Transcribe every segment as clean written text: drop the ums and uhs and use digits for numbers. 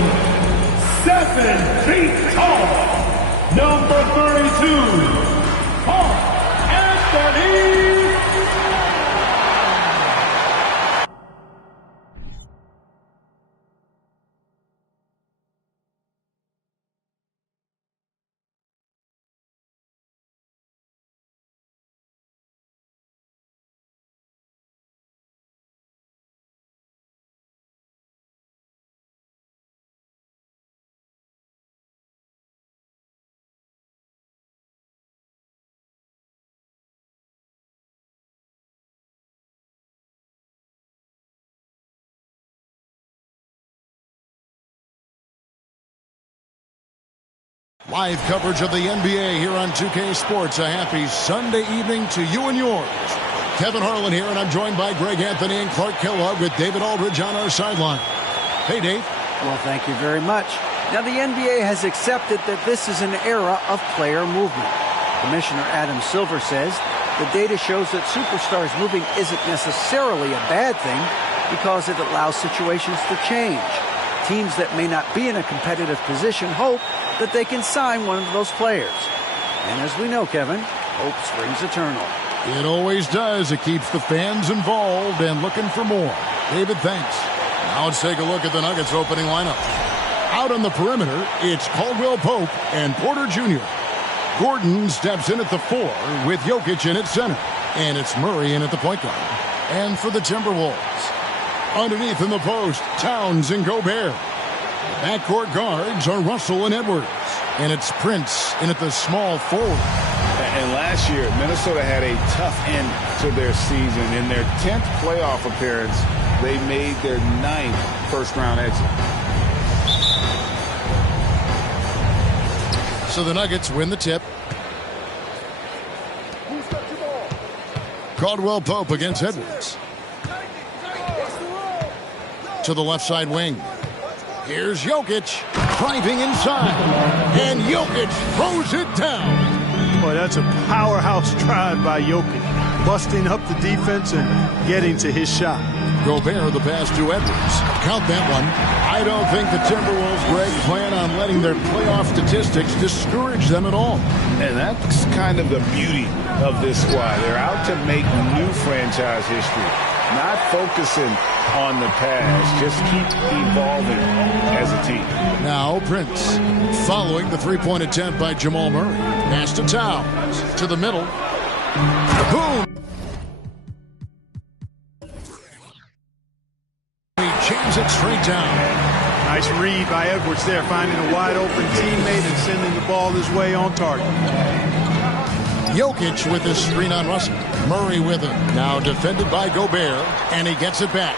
standing 7 feet tall, number 32, Carl Anthony. Live coverage of the NBA here on 2K Sports. A happy Sunday evening to you and yours. Kevin Harlan here, and I'm joined by Greg Anthony and Clark Kellogg with David Aldridge on our sideline. Hey, Dave. Well, thank you very much. Now, the NBA has accepted that this is an era of player movement. Commissioner Adam Silver says the data shows that superstars moving isn't necessarily a bad thing because it allows situations to change. Teams that may not be in a competitive position hope that they can sign one of those players. And as we know, Kevin, hope springs eternal. It always does. It keeps the fans involved and looking for more. David, thanks. Now let's take a look at the Nuggets opening lineup. Out on the perimeter, it's Caldwell Pope and Porter Jr. Gordon steps in at the 4 with Jokic in at center. And it's Murray in at the point guard. And for the Timberwolves, underneath in the post, Towns and Gobert. Backcourt guards are Russell and Edwards. And it's Prince in at the small forward. And last year, Minnesota had a tough end to their season. In their 10th playoff appearance, they made their 9th first-round exit. So the Nuggets win the tip. Caldwell Pope against Edwards. To the left side wing. Here's Jokic driving inside. And Jokic throws it down. Boy, that's a powerhouse drive by Jokic. Busting up the defense and getting to his shot. Gobert the pass to Edwards. Count that one. I don't think the Timberwolves, Greg, plan on letting their playoff statistics discourage them at all. And that's kind of the beauty of this squad. They're out to make new franchise history. Not focusing on the past. Just keep evolving as a team. Now Prince. Following the three-point attempt by Jamal Murray. Pass to Towns. To the middle. Boom! Jams it straight down. Nice read by Edwards there, finding a wide-open teammate and sending the ball his way on target. Jokic with his screen on Russell. Murray with him. Now defended by Gobert, and he gets it back.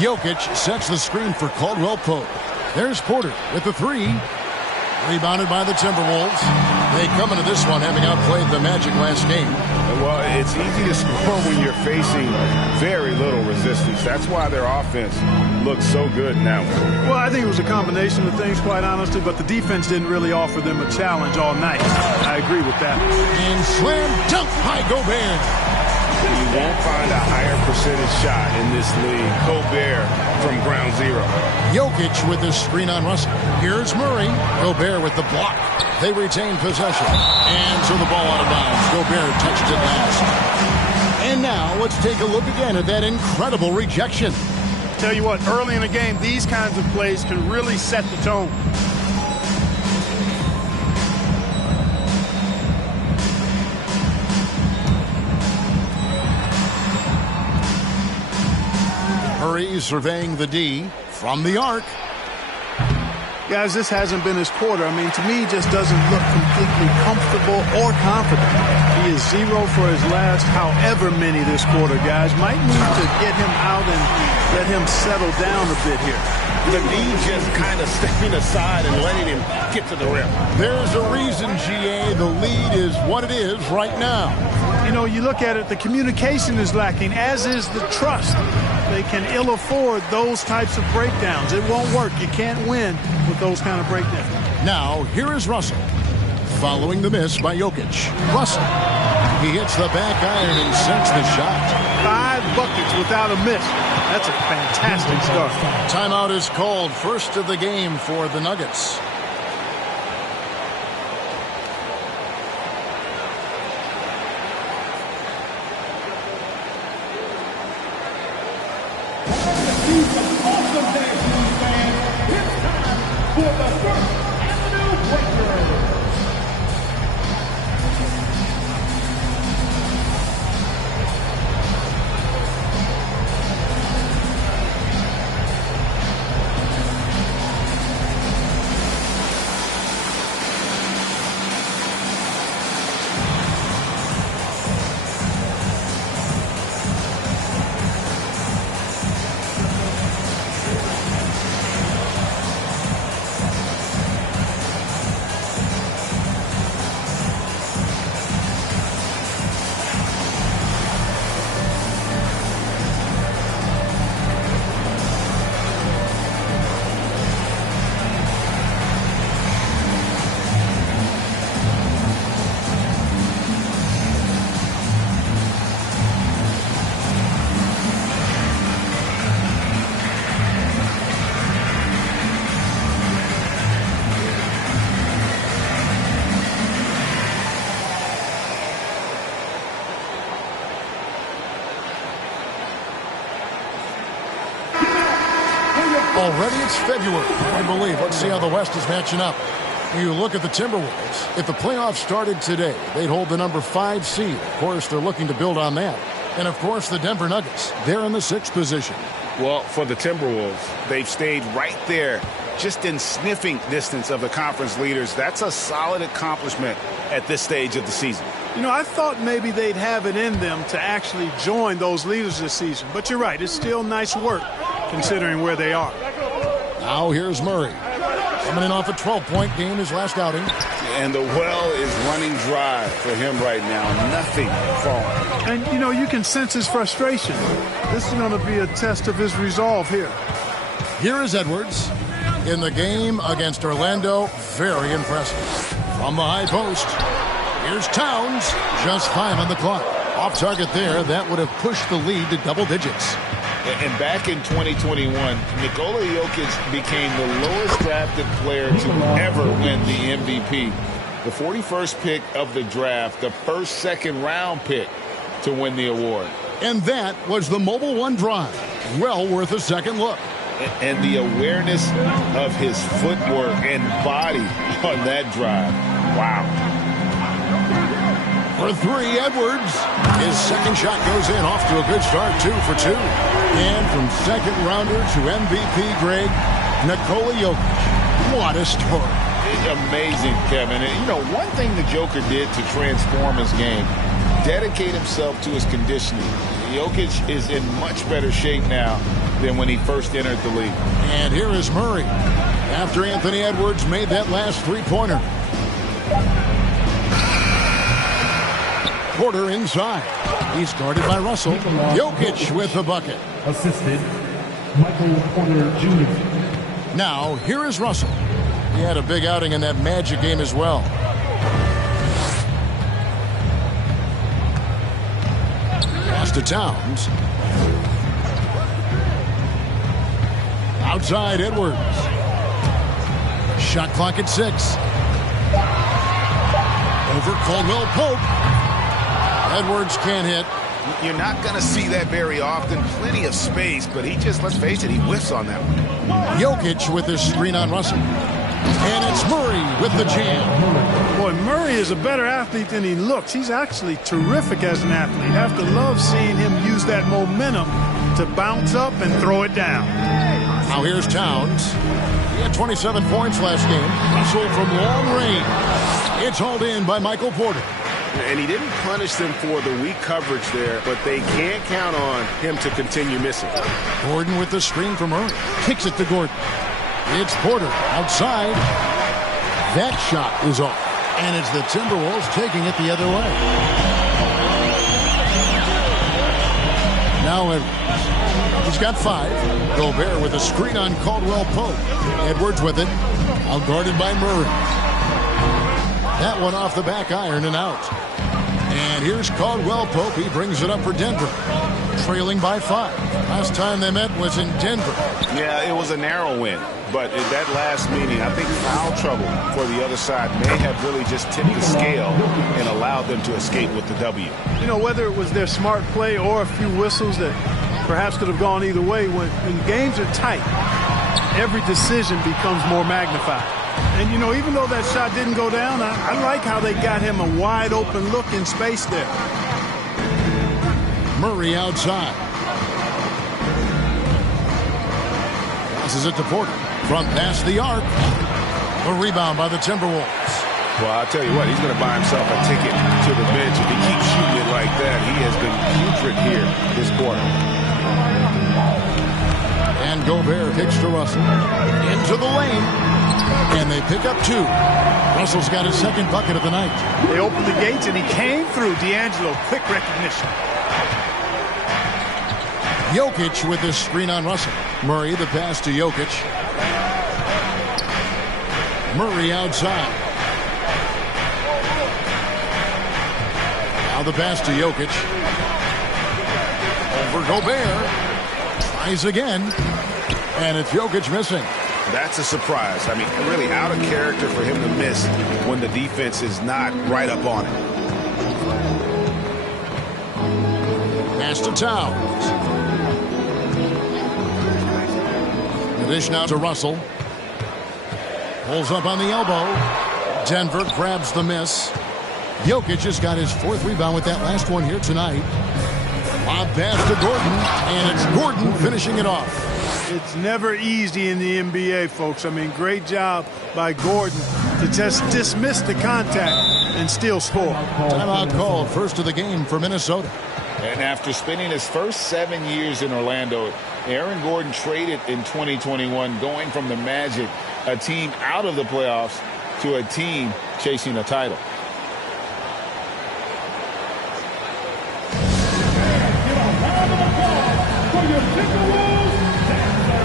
Jokic sets the screen for Caldwell Pope. There's Porter with the 3. Rebounded by the Timberwolves. They come into this one having outplayed the Magic last game. Well, it's easy to score when you're facing very little resistance. That's why their offense looks so good now. Well, I think it was a combination of things, quite honestly, but the defense didn't really offer them a challenge all night. I agree with that. And slam dunk by Gobert. You won't find a higher percentage shot in this league. Gobert from ground zero. Jokic with his screen on Russell. Here's Murray. Gobert with the block. They retain possession. And so the ball out of bounds. Gobert touched it last. And now let's take a look again at that incredible rejection. Tell you what, early in the game, these kinds of plays can really set the tone. Murray surveying the D from the arc. Guys, this hasn't been his quarter. I mean, to me, he just doesn't look completely comfortable or confident. He is 0 for his last however many this quarter, guys. Might need to get him out and let him settle down a bit here. The D just kind of stepping aside and letting him get to the rim. There's a reason, GA, the lead is what it is right now. You know, you look at it, the communication is lacking, as is the trust. They can ill afford those types of breakdowns. It won't work. You can't win with those kind of breakdowns. Now, here is Russell. Following the miss by Jokic. Russell. He hits the back iron and sends the shot. 5 buckets without a miss. That's a fantastic start. Timeout is called. First of the game for the Nuggets. Awesome day, fans. It's time for the First Avenue Breakers. Already it's February, I believe. Let's see how the West is matching up. You look at the Timberwolves. If the playoffs started today, they'd hold the number 5 seed. Of course, they're looking to build on that. And, of course, the Denver Nuggets. They're in the 6th position. Well, for the Timberwolves, they've stayed right there, just in sniffing distance of the conference leaders. That's a solid accomplishment at this stage of the season. You know, I thought maybe they'd have it in them to actually join those leaders this season. But you're right, it's still nice work considering where they are. Now here's Murray. Coming in off a 12-point game his last outing. And the well is running dry for him right now. Nothing falling. And, you know, you can sense his frustration. This is going to be a test of his resolve here. Here is Edwards. In the game against Orlando, very impressive. From the high post, here's Towns. Just 5 on the clock. Off target there, that would have pushed the lead to double digits. And back in 2021, Nikola Jokic became the lowest drafted player to ever win the MVP. The 41st pick of the draft, the first second-round pick to win the award. And that was the Mobile One drive. Well worth a second look. And the awareness of his footwork and body on that drive. Wow. For 3, Edwards. His second shot goes in, off to a good start, 2 for 2. And from second rounder to MVP, Greg, Nikola Jokic. What a story. Amazing, Kevin. And, you know, one thing the Joker did to transform his game, dedicate himself to his conditioning. Jokic is in much better shape now than when he first entered the league. And here is Murray after Anthony Edwards made that last three-pointer. Porter inside. He's guarded by Russell. Jokic with the bucket. Assisted, Michael Porter Jr. Now, here is Russell. He had a big outing in that Magic game as well. Pass to Towns. Outside, Edwards. Shot clock at 6. Over Caldwell Pope. Edwards can't hit. You're not going to see that very often. Plenty of space, but he just, let's face it, he whiffs on that one. Jokic with his screen on Russell. And it's Murray with the jam. Boy, Murray is a better athlete than he looks. He's actually terrific as an athlete. I have to love seeing him use that momentum to bounce up and throw it down. Now here's Towns. He had 27 points last game. Russell from long range. It's hauled in by Michael Porter. And he didn't punish them for the weak coverage there, but they can't count on him to continue missing. Gordon with the screen from Murray. Kicks it to Gordon. It's Porter outside. That shot is off. And it's the Timberwolves taking it the other way. Now Edwards. He's got 5. Gobert with a screen on Caldwell Pope. Edwards with it. Out guarded by Murray. That one off the back iron and out. And here's Caldwell Pope. He brings it up for Denver. trailing by 5. Last time they met was in Denver. Yeah, it was a narrow win. But in that last meeting, I think foul trouble for the other side may have really just tipped the scale and allowed them to escape with the W. You know, whether it was their smart play or a few whistles that perhaps could have gone either way, when games are tight, every decision becomes more magnified. And, you know, even though that shot didn't go down, I like how they got him a wide open look in space there. Murray outside. Passes it to Porter. From past the arc. A rebound by the Timberwolves. Well, I'll tell you what, he's going to buy himself a ticket to the bench if he keeps shooting it like that. He has been putrid here this quarter. And Gobert kicks to Russell. Into the lane. And they pick up 2. Russell's got his second bucket of the night. They opened the gates and he came through. D'Angelo, quick recognition. Jokic with this screen on Russell. Murray the pass to Jokic. Murray outside. Now the pass to Jokic. Over Gobert. Tries again. And it's Jokic missing. That's a surprise. I mean, really out of character for him to miss when the defense is not right up on it. Pass to Towns. The dish now to Russell. Pulls up on the elbow. Denver grabs the miss. Jokic has got his 4th rebound with that last one here tonight. Lob pass to Gordon, and it's Gordon finishing it off. It's never easy in the NBA, folks. I mean, great job by Gordon to just dismiss the contact and still score. Timeout called, first of the game for Minnesota. And after spending his first 7 years in Orlando, Aaron Gordon traded in 2021, going from the Magic, a team out of the playoffs, to a team chasing a title. Give a round of applause for your Timberwolves dancer.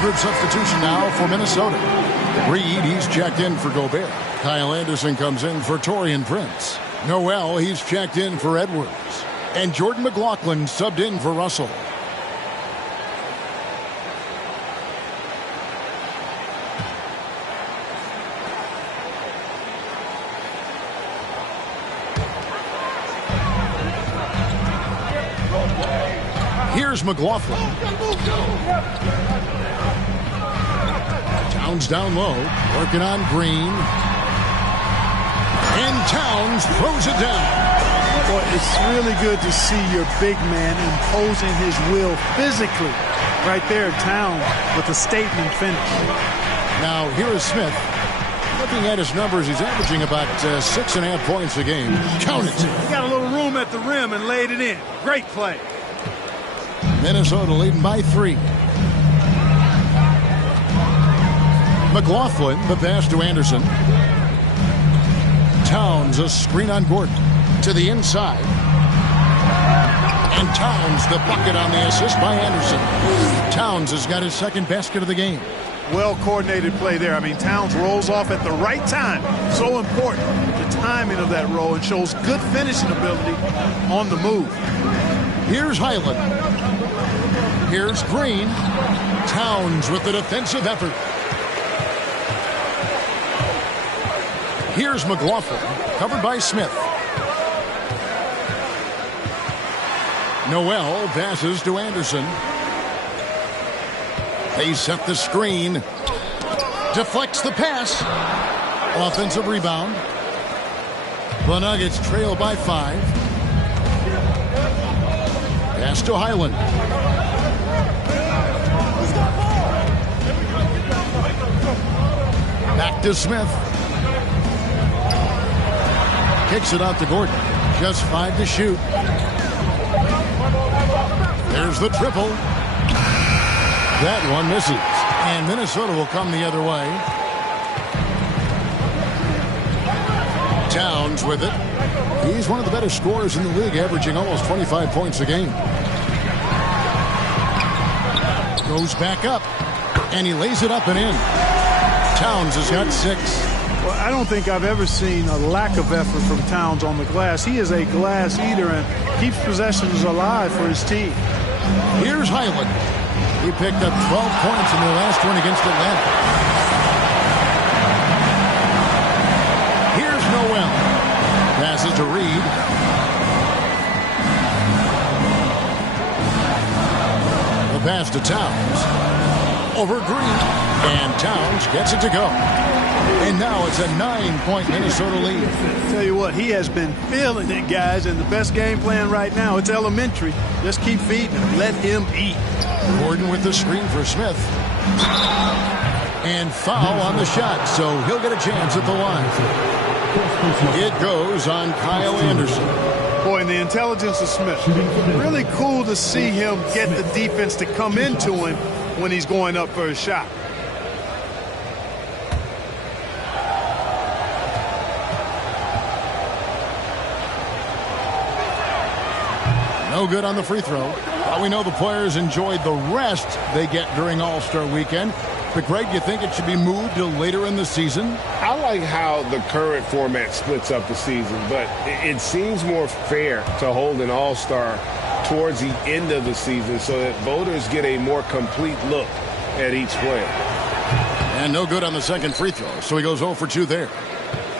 Group substitution now for Minnesota. Reed, he's checked in for Gobert. Kyle Anderson comes in for Taurean Prince. Noel, he's checked in for Edwards. And Jordan McLaughlin subbed in for Russell. Here's McLaughlin. Towns down low, working on Green. And Towns throws it down. Boy, it's really good to see your big man imposing his will physically. Right there, Towns with a statement finish. Now, here is Smith. Looking at his numbers, he's averaging about 6.5 points a game. Count it. He got a little room at the rim and laid it in. Great play. Minnesota leading by 3. McLaughlin, the pass to Anderson. Towns, a screen on Gordon. To the inside. And Towns, the bucket on the assist by Anderson. Towns has got his second basket of the game. Well-coordinated play there. I mean, Towns rolls off at the right time. So important, the timing of that roll, and shows good finishing ability on the move. Here's Highland. Here's Green. Towns with the defensive effort. Here's McLaughlin, covered by Smith. Noel passes to Anderson. They set the screen. Deflects the pass. Offensive rebound. The Nuggets trail by 5. Pass to Highland. Back to Smith. Kicks it out to Gordon. Just 5 to shoot. There's the triple. That one misses. And Minnesota will come the other way. Towns with it. He's one of the better scorers in the league, averaging almost 25 points a game. Goes back up. And he lays it up and in. Towns has got 6. Well, I don't think I've ever seen a lack of effort from Towns on the glass. He is a glass eater and keeps possessions alive for his team. Here's Highland. He picked up 12 points in their last one against Atlanta. Here's Noel. Passes to Reed. The pass to Towns. Over Green. And Towns gets it to go. And now it's a 9-point Minnesota lead. Tell you what, he has been feeling it, guys, and the best game plan right now, it's elementary. Just keep feeding him. Let him eat. Gordon with the screen for Smith. And foul on the shot, so he'll get a chance at the line. It goes on Kyle Anderson. Boy, and the intelligence of Smith. Really cool to see him get the defense to come into him when he's going up for a shot. No good on the free throw. Well, we know the players enjoyed the rest they get during All-Star Weekend. But, Greg, you think it should be moved to later in the season? I like how the current format splits up the season, but it seems more fair to hold an All-Star towards the end of the season so that voters get a more complete look at each player. And no good on the second free throw, so he goes 0 for 2 there.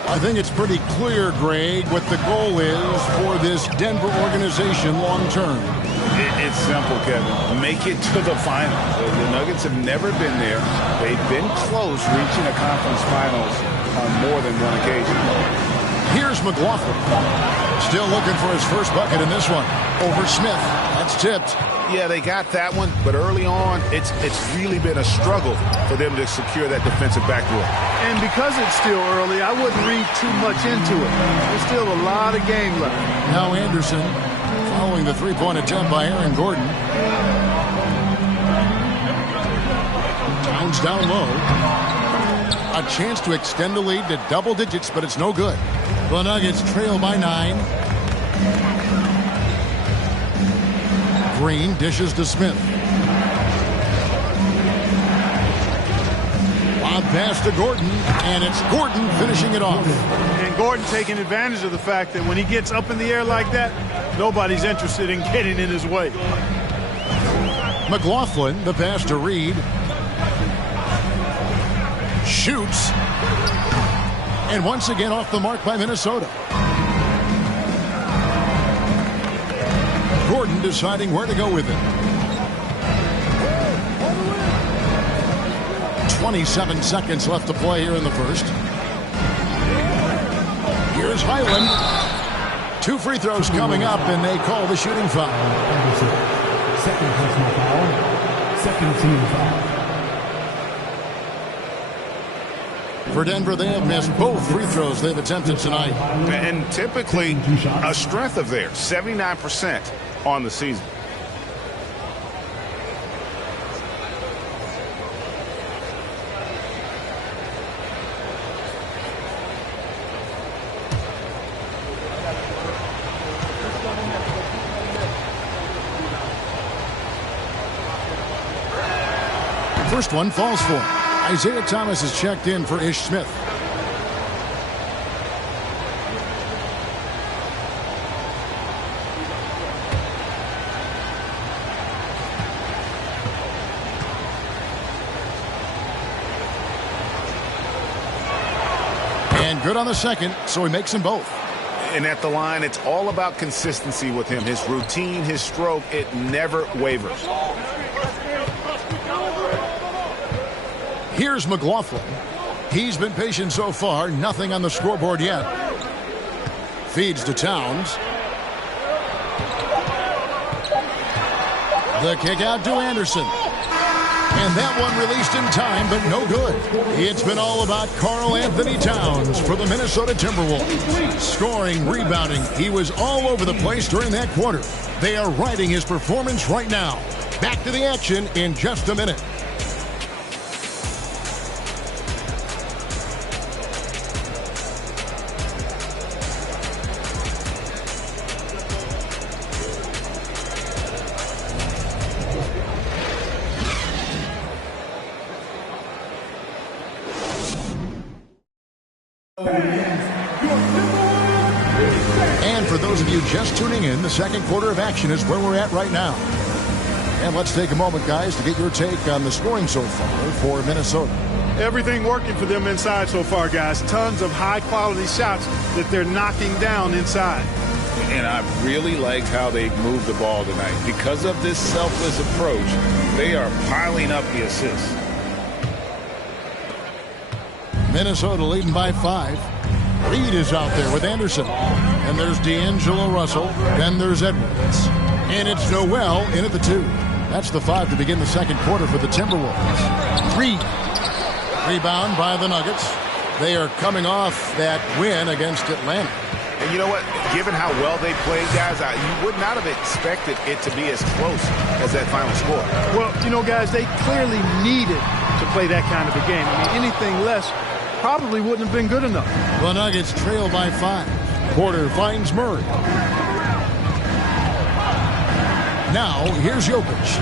I think it's pretty clear, Greg, what the goal is for this Denver organization long term. It's simple, Kevin. Make it to the finals. The Nuggets have never been there. They've been close reaching a conference finals on more than one occasion. Here's McLaughlin. Still looking for his first bucket in this one. Over Smith. That's tipped. Yeah, they got that one, but early on, it's really been a struggle for them to secure that defensive backboard. And because it's still early, I wouldn't read too much into it. There's still a lot of game left. Now Anderson following the three-point attempt by Aaron Gordon. Towns down low. A chance to extend the lead to double digits, but it's no good. The Nuggets trail by 9. Green dishes to Smith. Lob pass to Gordon, and it's Gordon finishing it off. And Gordon taking advantage of the fact that when he gets up in the air like that, nobody's interested in getting in his way. McLaughlin, the pass to Reed. Shoots. And once again off the mark by Minnesota. Gordon deciding where to go with it. 27 seconds left to play here in the first. Here's Highland. 2 free throws coming up, and they call the shooting foul. Second personal foul. Second team foul. For Denver, they have missed both free throws they've attempted tonight. And typically a strength of theirs, 79% on the season. First one falls for him. Isaiah Thomas is checked in for Ish Smith. And good on the second, so he makes them both. And at the line, it's all about consistency with him. His routine, his stroke, it never wavers. Here's McLaughlin. He's been patient so far. Nothing on the scoreboard yet. Feeds to Towns. The kick out to Anderson. And that one released in time, but no good. It's been all about Karl Anthony Towns for the Minnesota Timberwolves. Scoring, rebounding, he was all over the place during that quarter. They are riding his performance right now. Back to the action in just a minute. And for those of you just tuning in, the second quarter of action is where we're at right now. And let's take a moment, guys, to get your take on the scoring so far for Minnesota. Everything working for them inside so far, guys. Tons of high-quality shots that they're knocking down inside. And I really liked how they moved the ball tonight. Because of this selfless approach, they are piling up the assists. Minnesota leading by 5. Reed is out there with Anderson. And there's D'Angelo Russell. Then there's Edwards. And it's Noel in at the 2. That's the 5 to begin the second quarter for the Timberwolves. Reed. Rebound by the Nuggets. They are coming off that win against Atlanta. And you know what? Given how well they played, guys, you would not have expected it to be as close as that final score. Well, you know, guys, they clearly needed to play that kind of a game. I mean, anything less probably wouldn't have been good enough. The Nuggets trail by 5. Porter finds Murray. Now, here's Jokic.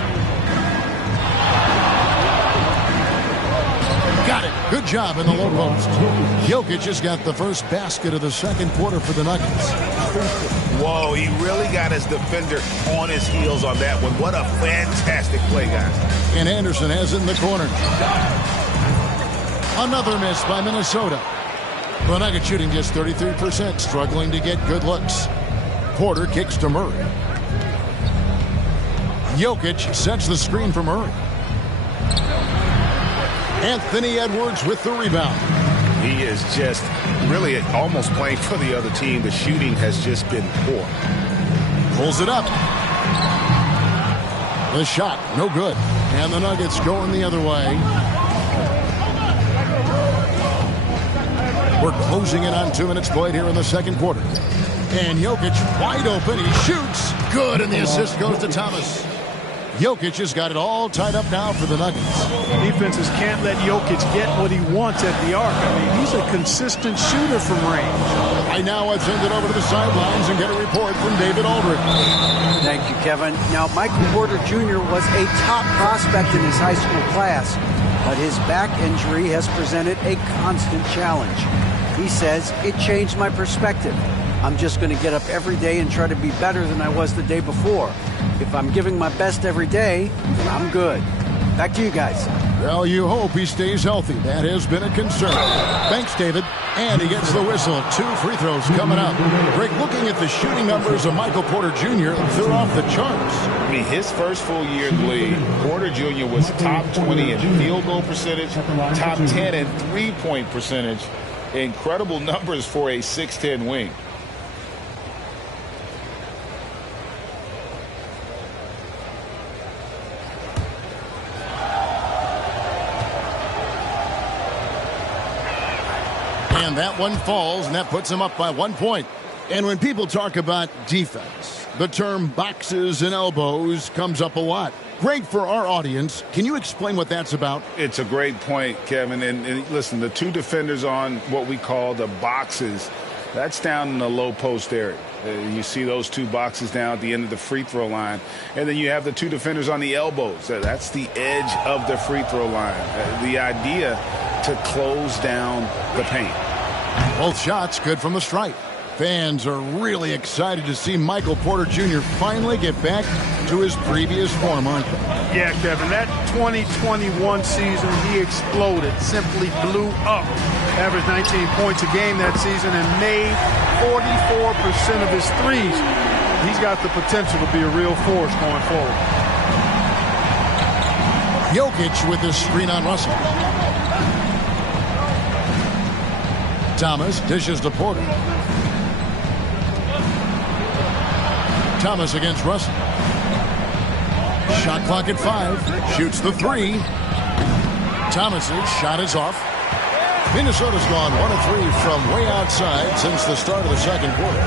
Got it. Good job in the low post. Jokic has got the first basket of the second quarter for the Nuggets. Whoa, he really got his defender on his heels on that one. What a fantastic play, guys. And Anderson has it in the corner. Another miss by Minnesota. The Nuggets shooting just 33%, struggling to get good looks. Porter kicks to Murray. Jokic sets the screen for Murray. Anthony Edwards with the rebound. He is just really almost playing for the other team. The shooting has just been poor. Pulls it up. The shot, no good. And the Nuggets going the other way. We're closing in on 2 minutes played here in the second quarter. And Jokic wide open. He shoots. Good, and the assist goes to Thomas. Jokic has got it all tied up now for the Nuggets. Defenses can't let Jokic get what he wants at the arc. I mean, he's a consistent shooter from range. Right now, let's send it over to the sidelines and get a report from David Aldridge. Thank you, Kevin. Now, Michael Porter Jr. was a top prospect in his high school class, but his back injury has presented a constant challenge. He says, it changed my perspective. I'm just going to get up every day and try to be better than I was the day before. If I'm giving my best every day, then I'm good. Back to you guys. Well, you hope he stays healthy. That has been a concern. Thanks, David. And he gets the whistle. 2 free throws coming up. Greg, looking at the shooting numbers of Michael Porter Jr., they're off the charts. I mean, his first full year in the league, Porter Jr. was top 20 in field goal percentage, top 10 in three-point percentage. Incredible numbers for a 6'10 wing. And that one falls, and that puts him up by 1 point. And when people talk about defense, the term boxes and elbows comes up a lot. Great for our audience. Can you explain what that's about? It's a great point, Kevin. And listen, the 2 defenders on what we call the boxes, that's down in the low post area. You see those 2 boxes down at the end of the free throw line. And then you have the 2 defenders on the elbows. That's the edge of the free throw line. The idea to close down the paint. Both shots good from the stripe. Fans are really excited to see Michael Porter Jr. finally get back to his previous form, aren't they? Yeah, Kevin, that 2021 season, he exploded, simply blew up. averaged 19 points a game that season and made 44% of his threes. He's got the potential to be a real force going forward. Jokic with the screen on Russell. Thomas dishes to Porter. Thomas against Russell. Shot clock at 5. Shoots the 3. Thomas's shot is off. Minnesota's gone 1 of 3 from way outside since the start of the second quarter.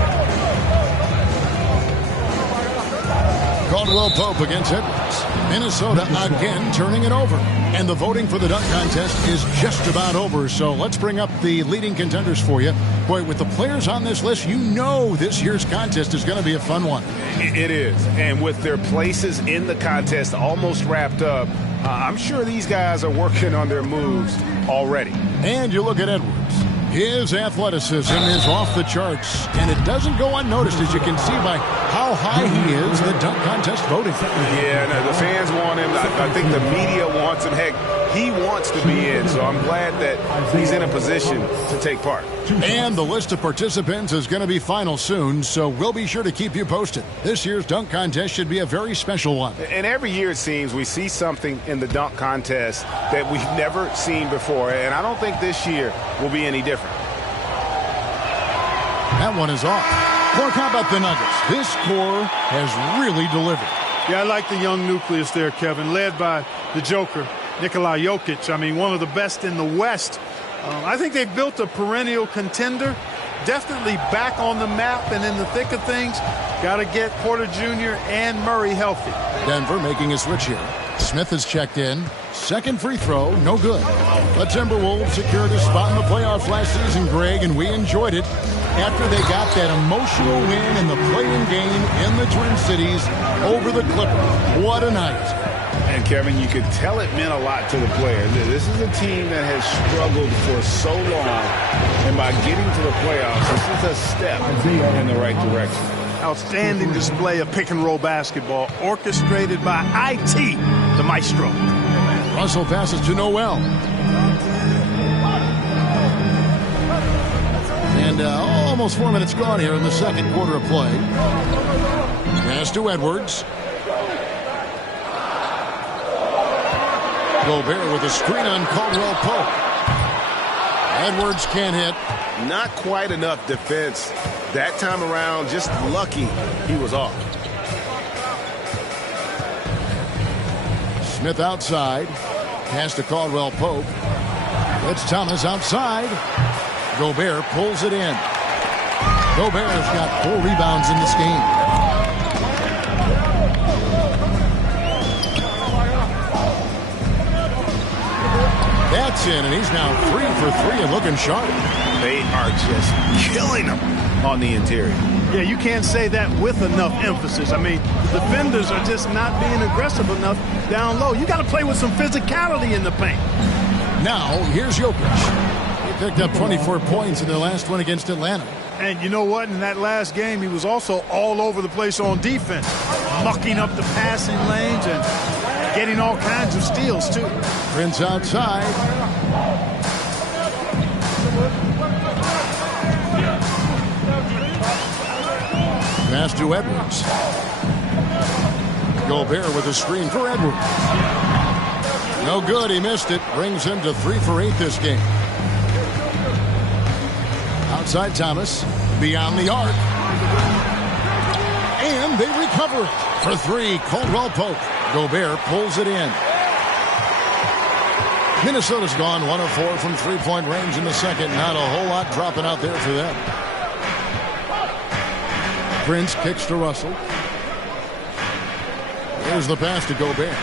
Caldwell Pope against Edwards. Minnesota again turning it over. And the voting for the dunk contest is just about over. So let's bring up the leading contenders for you. Boy, with the players on this list, you know this year's contest is going to be a fun one. It is. And with their places in the contest almost wrapped up, I'm sure these guys are working on their moves already. And you look at Edwards. His athleticism is off the charts, and it doesn't go unnoticed, as you can see by how high he is in the dunk contest voting. Yeah, no, the fans want him. I think the media wants him. Heck, he wants to be in, so I'm glad that he's in a position to take part. And the list of participants is going to be final soon, so we'll be sure to keep you posted. This year's dunk contest should be a very special one. And every year, it seems, we see something in the dunk contest that we've never seen before, and I don't think this year will be any different. That one is off. Clark, how about the Nuggets? This core has really delivered. Yeah, I like the young nucleus there, Kevin, led by the Joker, Nikola Jokic. I mean, one of the best in the West. I think they've built a perennial contender, definitely back on the map and in the thick of things. Got to get Porter Jr. and Murray healthy. Denver making a switch here. Smith has checked in. Second free throw, no good. The Timberwolves secured a spot in the playoffs last season, Greg, and we enjoyed it after they got that emotional win in the play-in game in the Twin Cities over the Clippers. What a night. And, Kevin, you could tell it meant a lot to the players. This is a team that has struggled for so long, and by getting to the playoffs, this is a step in the right direction. Outstanding display of pick-and-roll basketball orchestrated by IT, the maestro. Russell passes to Noel. And almost 4 minutes gone here in the second quarter of play. Pass to Edwards. Gobert with a screen on Caldwell Pope. Edwards can't hit. Not quite enough defense that time around. Just lucky he was off. Smith outside. Pass to Caldwell Pope. It's Thomas outside. Gobert pulls it in. Gobert's got 4 rebounds in this game. That's in, and he's now 3 for 3 and looking sharp. They are just killing him on the interior. Yeah, you can't say that with enough emphasis. I mean, the defenders are just not being aggressive enough down low. You got to play with some physicality in the paint. Now, here's Jokic. He picked up 24 points in their last one against Atlanta. And you know what? In that last game, he was also all over the place on defense, mucking up the passing lanes and getting all kinds of steals, too. Prince outside. Pass to Edwards. Gobert with a screen for Edwards. No good. He missed it. Brings him to 3 for 8 this game. Outside Thomas. Beyond the arc. And they recover it. For 3, Caldwell Pope. Gobert pulls it in. Minnesota's gone 1 of 4 from three-point range in the second. Not a whole lot dropping out there for them. Prince kicks to Russell. There's the pass to Gobert.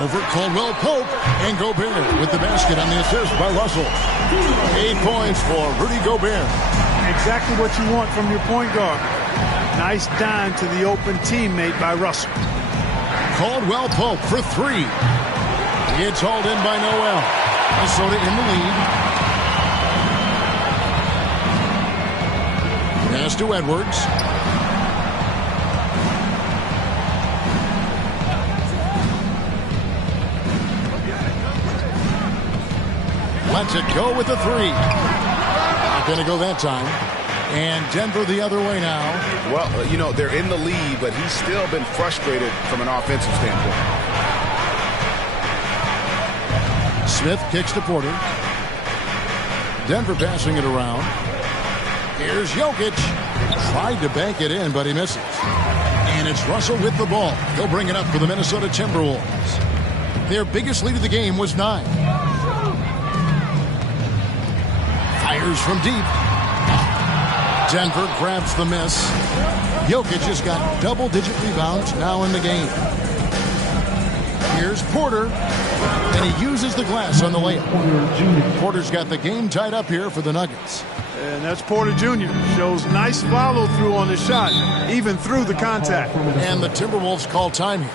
Over Caldwell Pope. And Gobert with the basket on the assist by Russell. 8 points for Rudy Gobert. Exactly what you want from your point guard. Nice dime to the open teammate by Russell. Caldwell Pope for 3. It's hauled in by Noel. Minnesota in the lead. Pass to Edwards. Lets it go with the three. Not going to go that time. And Denver the other way now. Well, you know, they're in the lead, but he's still been frustrated from an offensive standpoint. Smith kicks to Porter. Denver passing it around. Here's Jokic. Tried to bank it in, but he misses. And it's Russell with the ball. He'll bring it up for the Minnesota Timberwolves. Their biggest lead of the game was 9. Fires from deep. Denver grabs the miss. Jokic has got double-digit rebounds now in the game. Here's Porter, and he uses the glass on the layup. Porter's got the game tied up here for the Nuggets. And that's Porter Jr. Shows nice follow-through on the shot, even through the contact. And the Timberwolves call time here.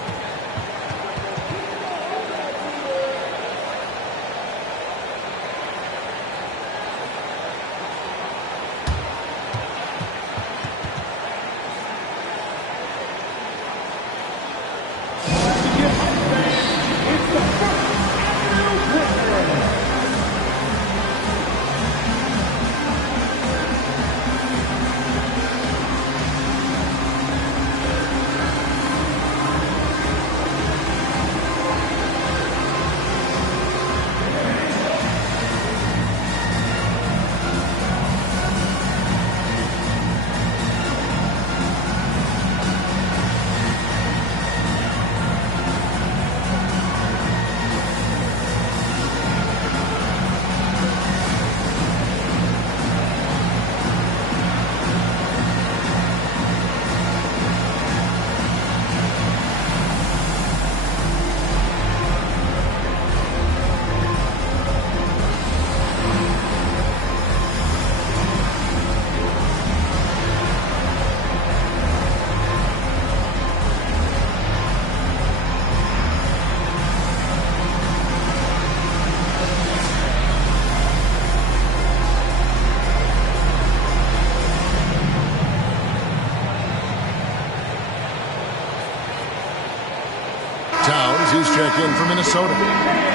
He's checked in for Minnesota.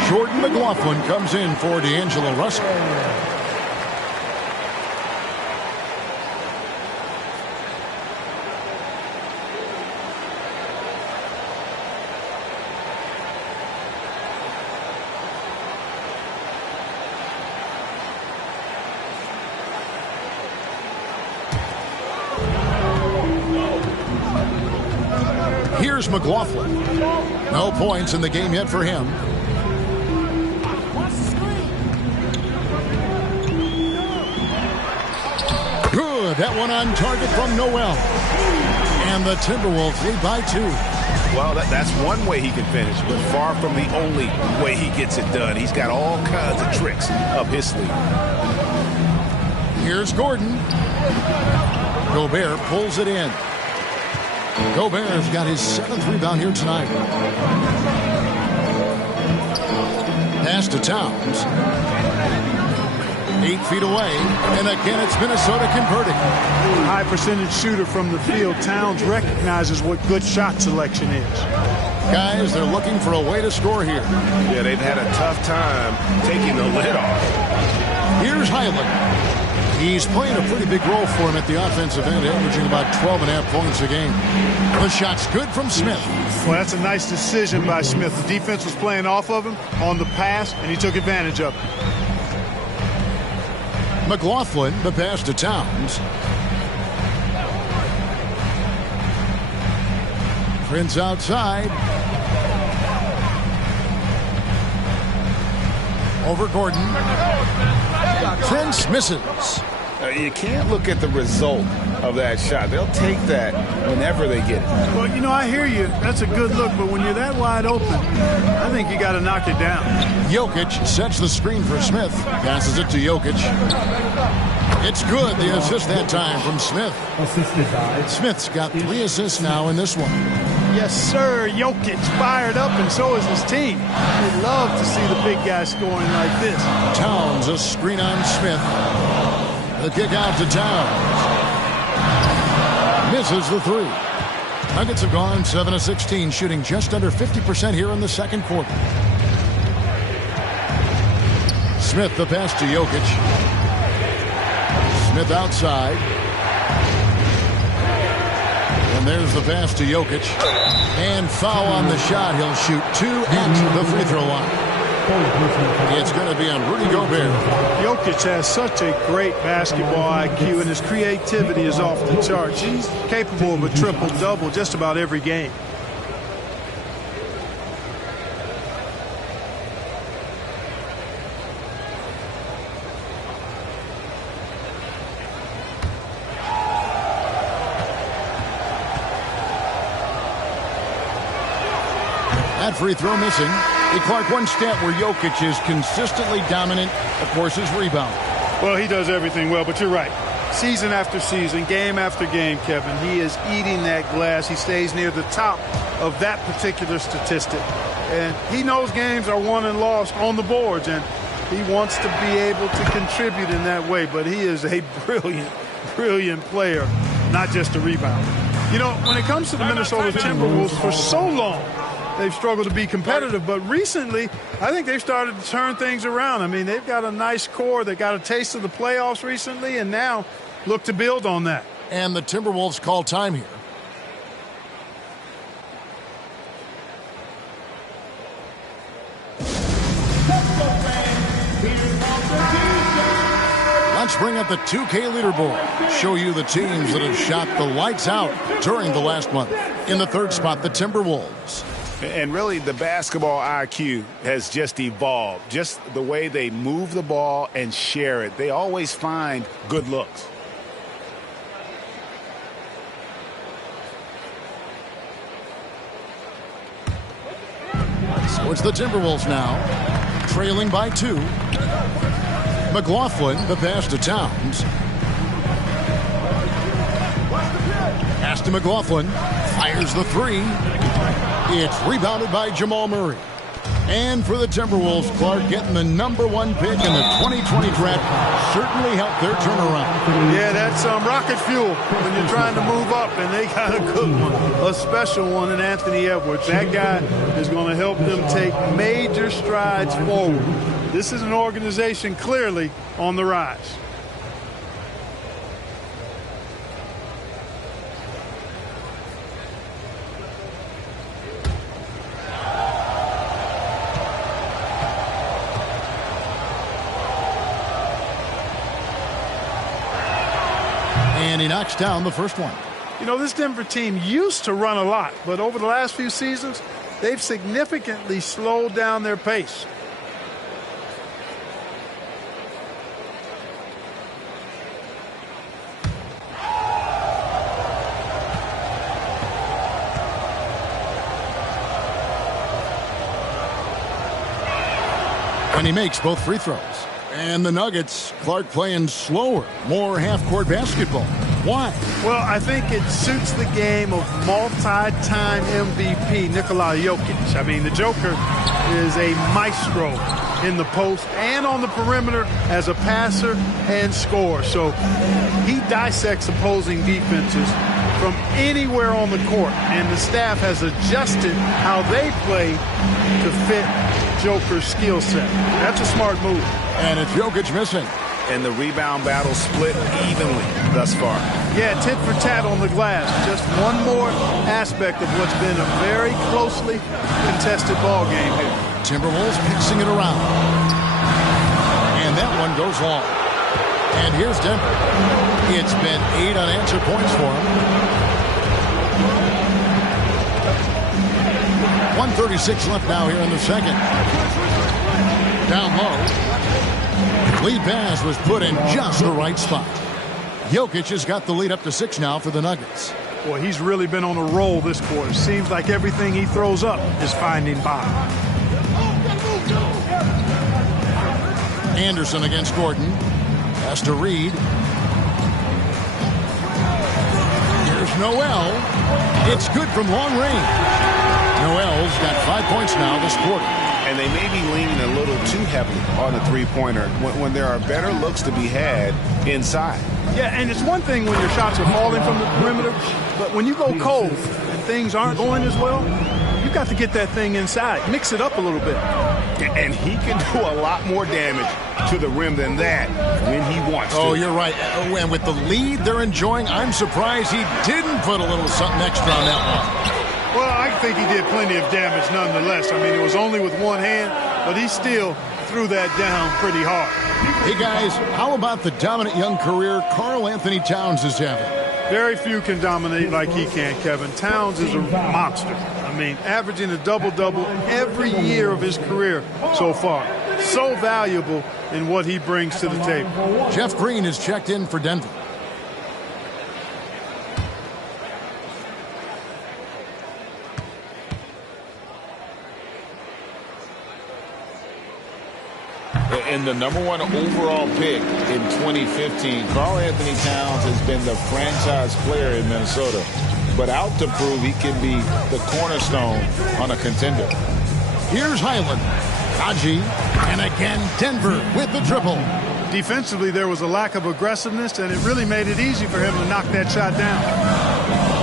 Jordan McLaughlin comes in for D'Angelo Russell. Here's McLaughlin. No points in the game yet for him. Good. That one on target from Noel. And the Timberwolves lead by 2. Well, that's one way he can finish, but far from the only way he gets it done. He's got all kinds of tricks up his sleeve. Here's Gordon. Gobert pulls it in. Gobert has got his 7th rebound here tonight. Pass to Towns. 8 feet away. And again, it's Minnesota converting. High percentage shooter from the field. Towns recognizes what good shot selection is. Guys, they're looking for a way to score here. Yeah, they've had a tough time taking the lid off. Here's Highland. He's playing a pretty big role for him at the offensive end, averaging about 12.5 points a game. The shot's good from Smith. Well, that's a nice decision by Smith. The defense was playing off of him on the pass, and he took advantage of it. McLaughlin, the pass to Towns. Prince outside. Over Gordon. Prince misses. You can't look at the result of that shot. They'll take that whenever they get it. Well, you know, I hear you. That's a good look, but when you're that wide open, I think you got to knock it down. Jokic sets the screen for Smith. Passes it to Jokic. It's good. The assist that time from Smith. Smith's got 3 assists now in this one. Yes, sir. Jokic fired up, and so is his team. They love to see the big guy scoring like this. Towns, a screen on Smith. The kick out to Towns. Misses the 3. Nuggets have gone 7 of 16, shooting just under 50% here in the second quarter. Smith the pass to Jokic. Smith outside. And there's the pass to Jokic. And foul on the shot. He'll shoot 2 at the free throw line. It's going to be on Rudy Gobert. Jokic has such a great basketball IQ, and his creativity is off the charts. He's capable of a triple-double just about every game. That free throw missing. Hey, Clark, one stat where Jokic is consistently dominant, of course, is rebound. Well, he does everything well, but you're right. Season after season, game after game, Kevin, he is eating that glass. He stays near the top of that particular statistic. And he knows games are won and lost on the boards, and he wants to be able to contribute in that way. But he is a brilliant, brilliant player, not just a rebounder. You know, when it comes to the Minnesota Timberwolves, for so long, they've struggled to be competitive, but recently, I think they've started to turn things around. I mean, they've got a nice core. They got a taste of the playoffs recently, and now look to build on that. And the Timberwolves call time here. Let's bring up the 2K leaderboard. Show you the teams that have shot the lights out during the last month. In the third spot, the Timberwolves. And really, the basketball IQ has just evolved. Just the way they move the ball and share it. They always find good looks. So it's the Timberwolves now, trailing by 2. McLaughlin, the pass to Towns. Pass to McLaughlin. Fires the 3. It's rebounded by Jamal Murray. And for the Timberwolves, Clark, getting the #1 pick in the 2020 draft certainly helped their turnaround. Yeah, that's rocket fuel when you're trying to move up, and they got a good one, a special one in Anthony Edwards. That guy is going to help them take major strides forward. This is an organization clearly on the rise. And he knocks down the first one. You know, this Denver team used to run a lot, but over the last few seasons, they've significantly slowed down their pace. And he makes both free throws. And the Nuggets, Clark, playing slower, more half-court basketball. Why? Well, I think it suits the game of multi-time MVP Nikola Jokic. I mean, the Joker is a maestro in the post and on the perimeter as a passer and scorer. So he dissects opposing defenses from anywhere on the court, and the staff has adjusted how they play to fit Joker's skill set. That's a smart move. And it's Jokic missing. And the rebound battle split evenly thus far. Yeah, tit for tat on the glass. Just one more aspect of what's been a very closely contested ball game here. Timberwolves mixing it around. And that one goes long. And here's Denver. It's been 8 unanswered points for him. 1:36 left now here in the second. Down low. Lead pass was put in just the right spot. Jokic has got the lead up to 6 now for the Nuggets. Boy, he's really been on a roll this quarter. Seems like everything he throws up is finding bottom. Anderson against Gordon. Pass to Reed. Here's Noel. It's good from long range. Noel's got 5 points now this quarter. And they may be leaning a little too heavily on the three-pointer when there are better looks to be had inside. Yeah, and it's one thing when your shots are falling from the perimeter, but when you go cold and things aren't going as well, you got to get that thing inside. Mix it up a little bit. And he can do a lot more damage to the rim than that when he wants to. Oh, you're right. And with the lead they're enjoying, I'm surprised he didn't put a little something extra on that one. Well, I think he did plenty of damage nonetheless. I mean, it was only with one hand, but he still threw that down pretty hard. Hey, guys, how about the dominant young career Karl Anthony Towns is having? Very few can dominate like he can, Kevin. Towns is a monster. I mean, averaging a double-double every year of his career so far. So valuable in what he brings to the table. Jeff Green is checked in for Denver. And the #1 overall pick in 2015, Karl Anthony Towns has been the franchise player in Minnesota, but out to prove he can be the cornerstone on a contender. Here's Highland. Haji, and again Denver with the triple. Defensively, there was a lack of aggressiveness, and it really made it easy for him to knock that shot down.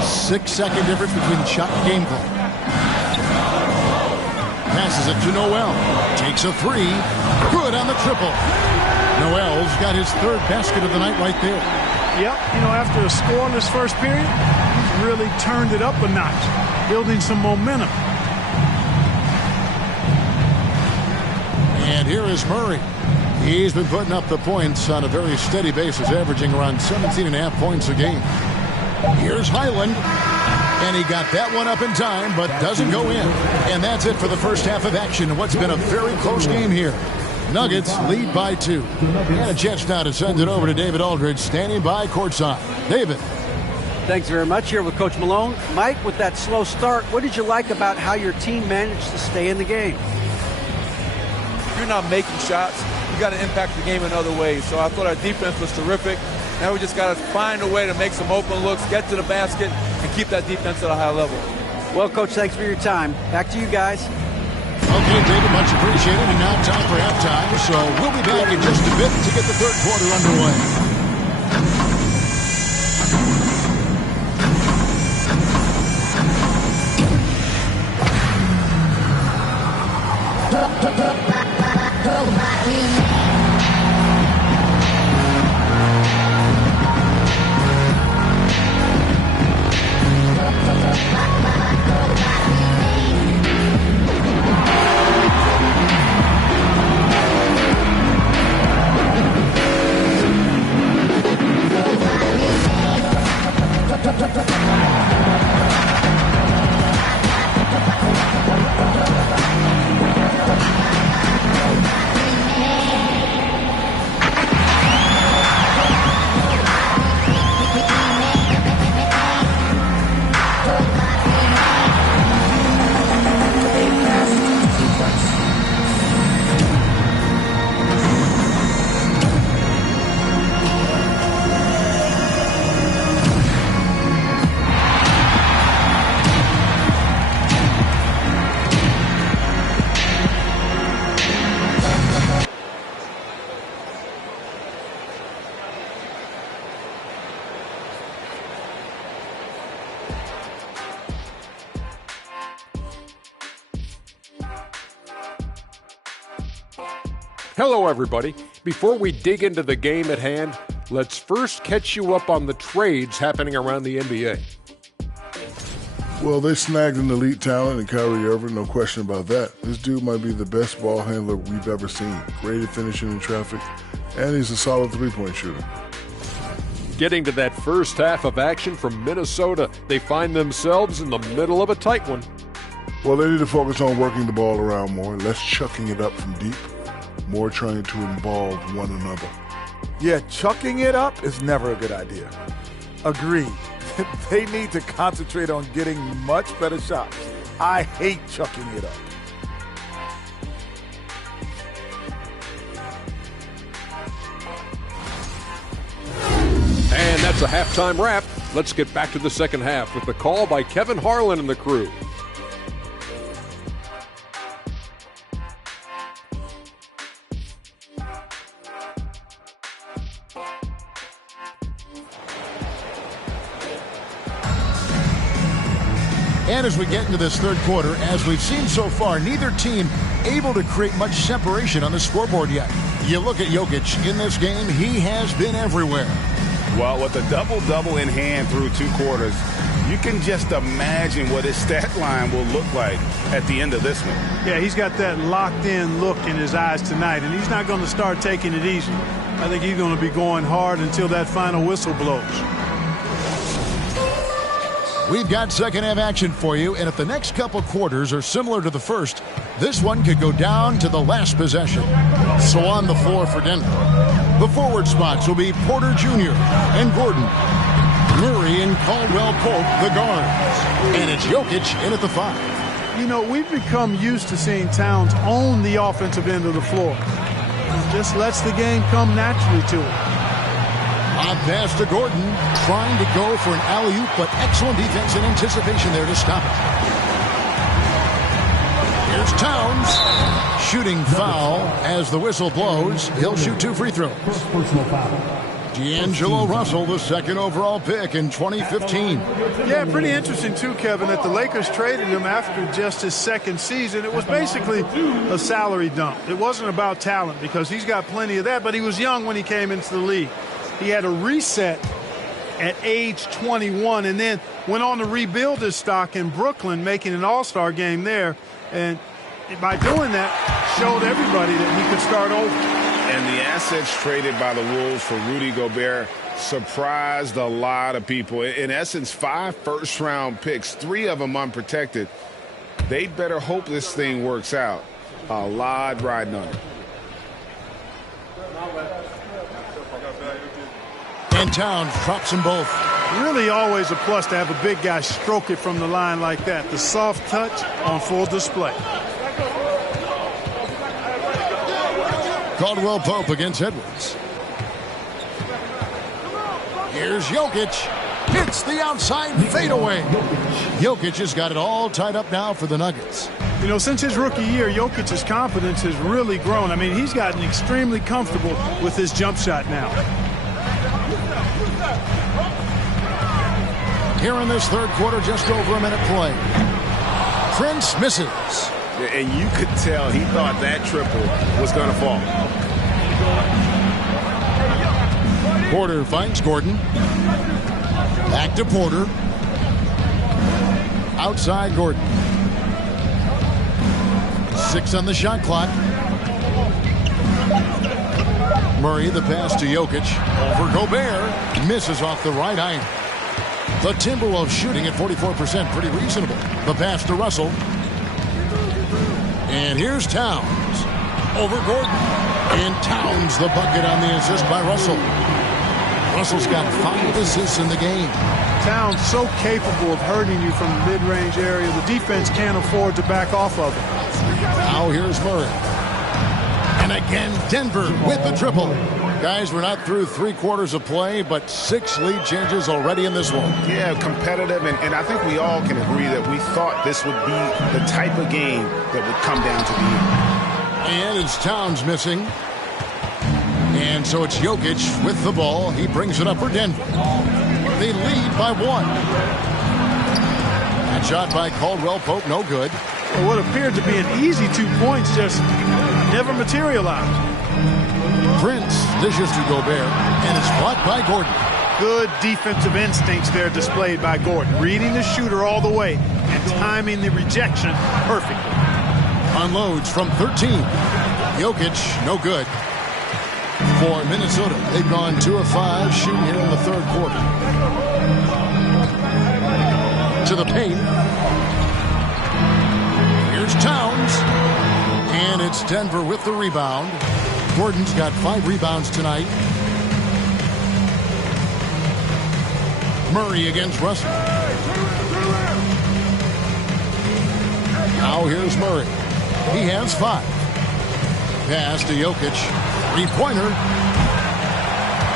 6-second difference between the shot and game clock. Passes it to Noel. Takes a three. Good on the triple. Noel's got his third basket of the night right there. Yep, you know, after a scoreless first period, he's really turned it up a notch, building some momentum. And here is Murray. He's been putting up the points on a very steady basis, averaging around 17.5 points a game. Here's Highland. And he got that one up in time, but doesn't go in. And that's it for the first half of action in what's been a very close game here. Nuggets lead by 2. And a chance now to send it over to David Aldridge, standing by courtside. David. Thanks very much. Here with Coach Malone. Mike, with that slow start, what did you like about how your team managed to stay in the game? If you're not making shots, you got to impact the game in other ways. So I thought our defense was terrific. Now we just got to find a way to make some open looks, get to the basket, and keep that defense at a high level. Well, Coach, thanks for your time. Back to you guys. Okay, David, much appreciated. And now time for halftime. So we'll be back in just a bit to get the third quarter underway. Hello, everybody. Before we dig into the game at hand, let's first catch you up on the trades happening around the NBA. Well, they snagged an elite talent in Kyrie Irving, no question about that. This dude might be the best ball handler we've ever seen. Great at finishing in traffic, and he's a solid three-point shooter. Getting to that first half of action from Minnesota, they find themselves in the middle of a tight one. Well, they need to focus on working the ball around more, less chucking it up from deep, more trying to involve one another. Yeah, chucking it up is never a good idea. Agreed. They need to concentrate on getting much better shots. I hate chucking it up. And that's a halftime wrap. Let's get back to the second half with the call by Kevin Harlan and the crew. And as we get into this third quarter, as we've seen so far, neither team able to create much separation on the scoreboard yet. You look at Jokic in this game, he has been everywhere. Well, with a double-double in hand through 2 quarters, you can just imagine what his stat line will look like at the end of this one. Yeah, he's got that locked-in look in his eyes tonight, and he's not going to start taking it easy. I think he's going to be going hard until that final whistle blows. We've got second-half action for you, and if the next couple quarters are similar to the first, this one could go down to the last possession. So on the floor for Denver, the forward spots will be Porter Jr. and Gordon. Murray and Caldwell Pope, the guards. And it's Jokic in at the 5. You know, we've become used to seeing Towns own the offensive end of the floor. Just lets the game come naturally to him. Odd pass to Gordon, trying to go for an alley-oop, but excellent defense and anticipation there to stop it. Here's Towns, shooting foul as the whistle blows. He'll shoot 2 free throws. Personal foul. D'Angelo Russell, the second overall pick in 2015. Yeah, pretty interesting, too, Kevin, that the Lakers traded him after just his second season. It was basically a salary dump. It wasn't about talent because he's got plenty of that, but he was young when he came into the league. He had a reset at age 21 and then went on to rebuild his stock in Brooklyn, making an all-star game there. And by doing that, showed everybody that he could start over. And the assets traded by the Wolves for Rudy Gobert surprised a lot of people. In essence, 5 first-round picks, 3 of them unprotected. They better hope this thing works out. A lot riding on it. And Towns drops them both. Really always a plus to have a big guy stroke it from the line like that. The soft touch on full display. Caldwell Pope against Edwards. Here's Jokic. Hits the outside fadeaway. Jokic has got it all tied up now for the Nuggets. You know, since his rookie year, Jokic's confidence has really grown. I mean, he's gotten extremely comfortable with his jump shot now. Here in this third quarter, just over a minute play. Prince misses. And you could tell he thought that triple was going to fall. Porter finds Gordon. Back to Porter. Outside Gordon. 6 on the shot clock. Murray, the pass to Jokic. Over Gobert. Misses off the right iron. The Timberwolves shooting at 44%. Pretty reasonable. The pass to Russell. And here's Towns. Over Gordon. And Towns the bucket on the assist by Russell. Russell's got 5 assists in the game. Towns so capable of hurting you from the mid-range area. The defense can't afford to back off of it. Now here's Murray. And again, Denver with the triple. Guys, we're not through 3 quarters of play, but 6 lead changes already in this one. Yeah, competitive, and I think we all can agree that we thought this would be the type of game that would come down to the end. And it's Towns missing. And so it's Jokic with the ball. He brings it up for Denver. They lead by 1. That shot by Caldwell Pope, no good. Well, what appeared to be an easy 2 points just never materialized. Prince dishes to Gobert, and it's blocked by Gordon. Good defensive instincts there displayed by Gordon. Reading the shooter all the way and timing the rejection perfectly. Unloads from 13. Jokic, no good. For Minnesota, they've gone 2 of 5 shooting here in the third quarter. To the paint. Here's Towns. And it's Denver with the rebound. Gordon's got 5 rebounds tonight. Murray against Russell. Now here's Murray. He has 5. Pass to Jokic. 3-pointer.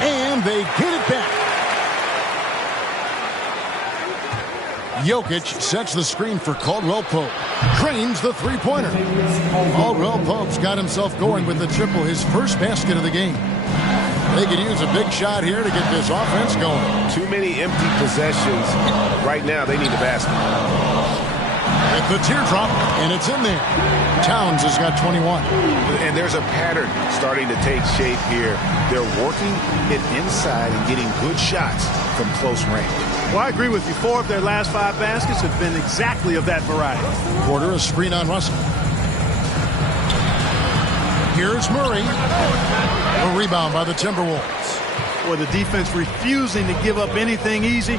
And they get it back. Jokic sets the screen for Caldwell Pope. Drains the 3-pointer. Caldwell Pope's got himself going with the triple, his first basket of the game. They could use a big shot here to get this offense going. Too many empty possessions. Right now, they need a basket. With the teardrop, and it's in there. Towns has got 21. And there's a pattern starting to take shape here. They're working it inside and getting good shots from close range. Well, I agree with you. 4 of their last 5 baskets have been exactly of that variety. Porter, a screen on Russell. Here's Murray. A rebound by the Timberwolves. Or the defense refusing to give up anything easy.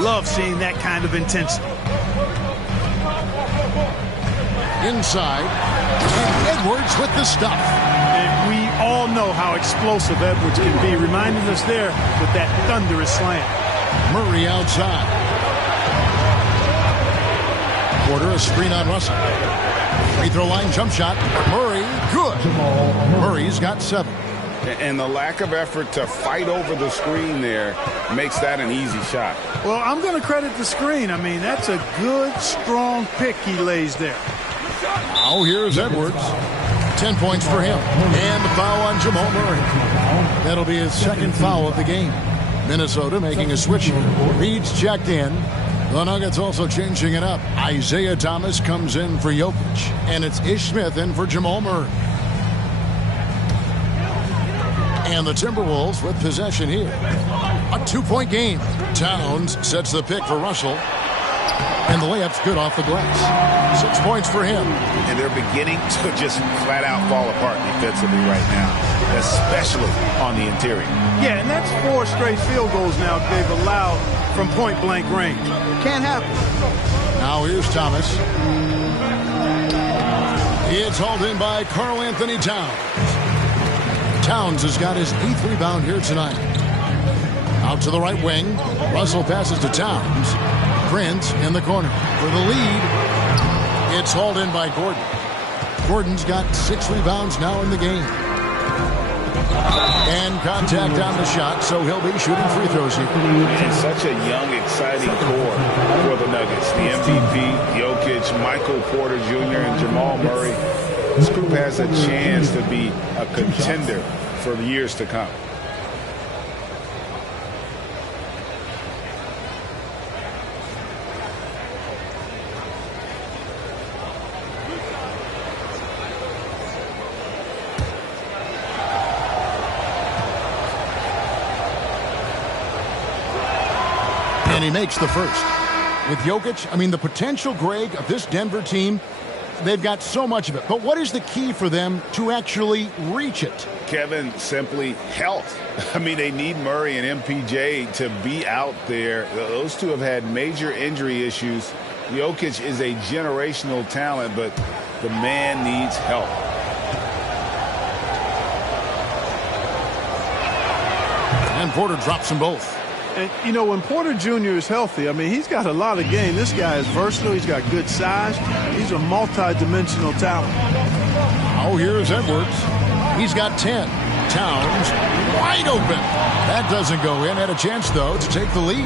Love seeing that kind of intensity. Inside, and Edwards with the stuff. And we all know how explosive Edwards can be, reminding us there with that thunderous slam. Murray outside. Porter, a screen on Russell. Free throw line jump shot. Murray, good. Murray's got 7. And the lack of effort to fight over the screen there makes that an easy shot. Well, I'm going to credit the screen. I mean, that's a good, strong pick he lays there. Now here's Edwards. 10 points for him. And the foul on Jamal Murray. That'll be his 2nd foul of the game. Minnesota making a switch. Reed's checked in. The Nuggets also changing it up. Isaiah Thomas comes in for Jokic. And it's Ish Smith in for Jamal Murray. And the Timberwolves with possession here. A 2-point game. Towns sets the pick for Russell. And the layup's good off the glass. 6 points for him. And they're beginning to just flat out fall apart defensively right now, especially on the interior. Yeah, and that's 4 straight field goals now they've allowed from point-blank range. Can't happen. Now here's Thomas. It's hauled in by Karl Anthony Towns. Towns has got his 8th rebound here tonight. Out to the right wing. Russell passes to Towns. Prince in the corner for the lead. It's hauled in by Gordon. Gordon's got 6 rebounds now in the game. And contact on the shot, so he'll be shooting free throws here. And such a young, exciting core for the Nuggets. The MVP, Jokic, Michael Porter Jr., and Jamal Murray. This group has a chance to be a contender for years to come. And he makes the first. With Jokic, I mean, the potential, Greg, of this Denver team, they've got so much of it. But what is the key for them to actually reach it? Kevin, simply health. I mean, they need Murray and MPJ to be out there. Those two have had major injury issues. Jokic is a generational talent, but the man needs help. And Porter drops them both. And, you know, when Porter Jr. is healthy, I mean, he's got a lot of game. This guy is versatile. He's got good size. He's a multi-dimensional talent. Oh, here's Edwards. He's got 10. Towns wide open. That doesn't go in. Had a chance, though, to take the lead.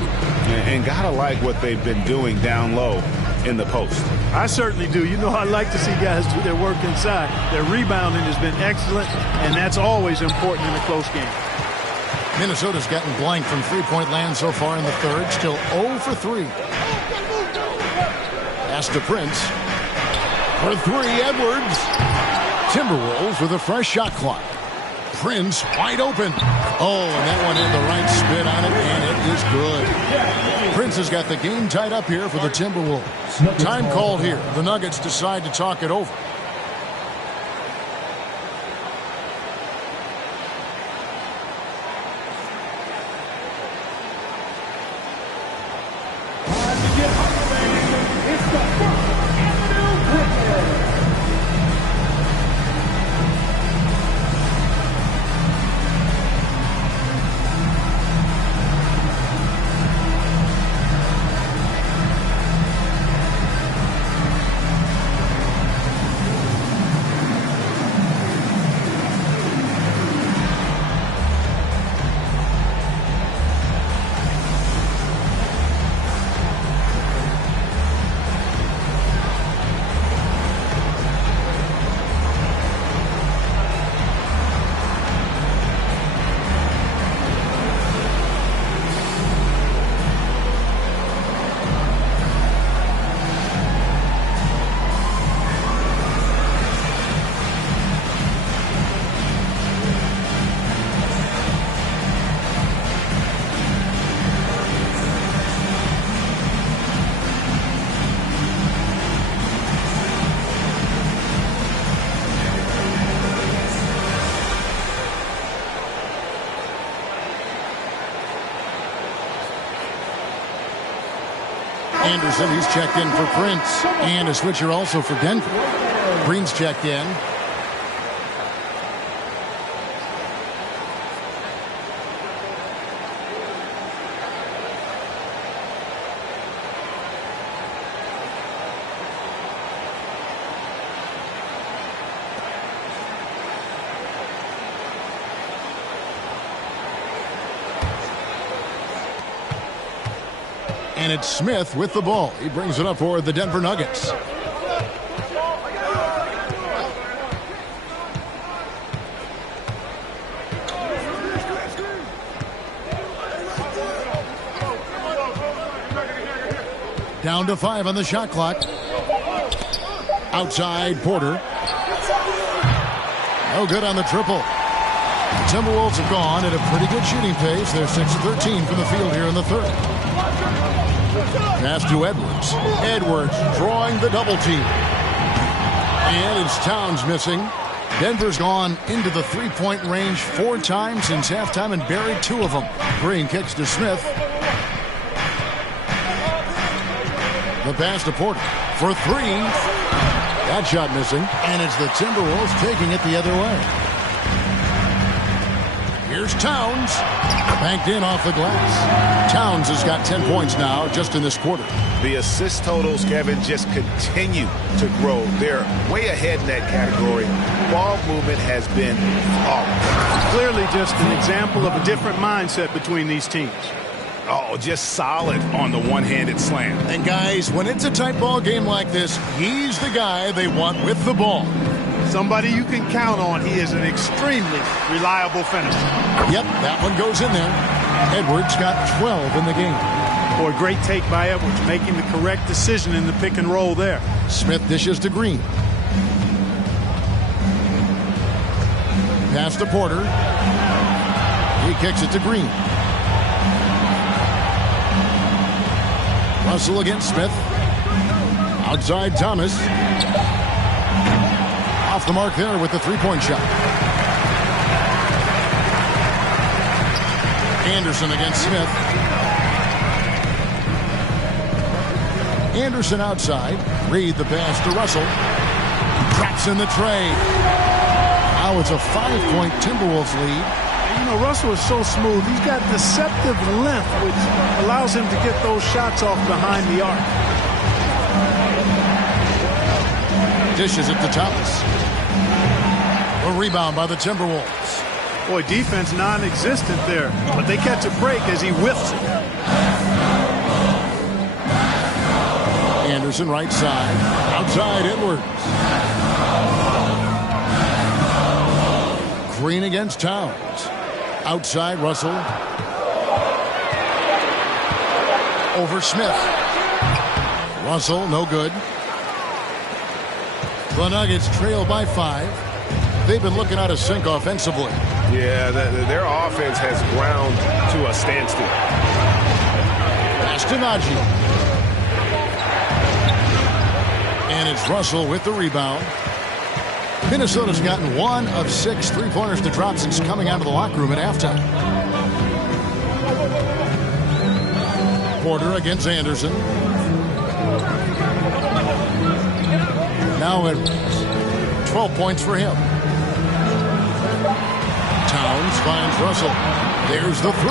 And gotta like what they've been doing down low in the post. I certainly do. You know, I like to see guys do their work inside. Their rebounding has been excellent, and that's always important in a close game. Minnesota's gotten blank from three-point land so far in the third. Still 0 for 3. Pass to Prince. For 3, Edwards. Timberwolves with a fresh shot clock. Prince wide open. Oh, and that one had the right spin on it, and it is good. Prince has got the game tied up here for the Timberwolves. Time called here. The Nuggets decide to talk it over. Anderson, he's checked in for Prince. And a switcher also for Denver. Green's checked in. And it's Smith with the ball. He brings it up for the Denver Nuggets. Down to 5 on the shot clock. Outside, Porter. No good on the triple. The Timberwolves have gone at a pretty good shooting pace. They're 6-13 from the field here in the third. Pass to Edwards. Edwards drawing the double team. And it's Towns missing. Denver's gone into the three-point range 4 times since halftime and buried 2 of them. Green kicks to Smith. The pass to Porter for 3. That shot missing. And it's the Timberwolves taking it the other way. Here's Towns. Banked in off the glass. Towns has got 10 points now just in this quarter. The assist totals, Kevin, just continue to grow. They're way ahead in that category. Ball movement has been flawless. Clearly just an example of a different mindset between these teams. Oh, just solid on the one-handed slam. And guys, when it's a tight ball game like this, he's the guy they want with the ball. Somebody you can count on. He is an extremely reliable finisher. Yep, that one goes in there. Edwards got 12 in the game. Boy, great take by Edwards, making the correct decision in the pick and roll there. Smith dishes to Green. Pass to Porter. He kicks it to Green. Russell against Smith. Outside Thomas. Off the mark there with the three-point shot. Anderson against Smith. Anderson outside. Reed the pass to Russell. Drops in the tray. Now it's a 5-point Timberwolves lead. You know, Russell is so smooth. He's got deceptive length, which allows him to get those shots off behind the arc. Dishes it to Thomas. A rebound by the Timberwolves. Boy, defense non-existent there, but they catch a break as he whiffs it. Anderson right side. Outside Edwards. Green against Towns. Outside Russell. Over Smith. Russell, no good. The Nuggets trail by 5. They've been looking out of sync offensively. Yeah, their offense has ground to a standstill. Pass to Nagy. And it's Russell with the rebound. Minnesota's gotten 1 of 6 three-pointers to drop since coming out of the locker room at halftime. Porter against Anderson. Now Edwards. 12 points for him. Towns finds Russell. There's the 3.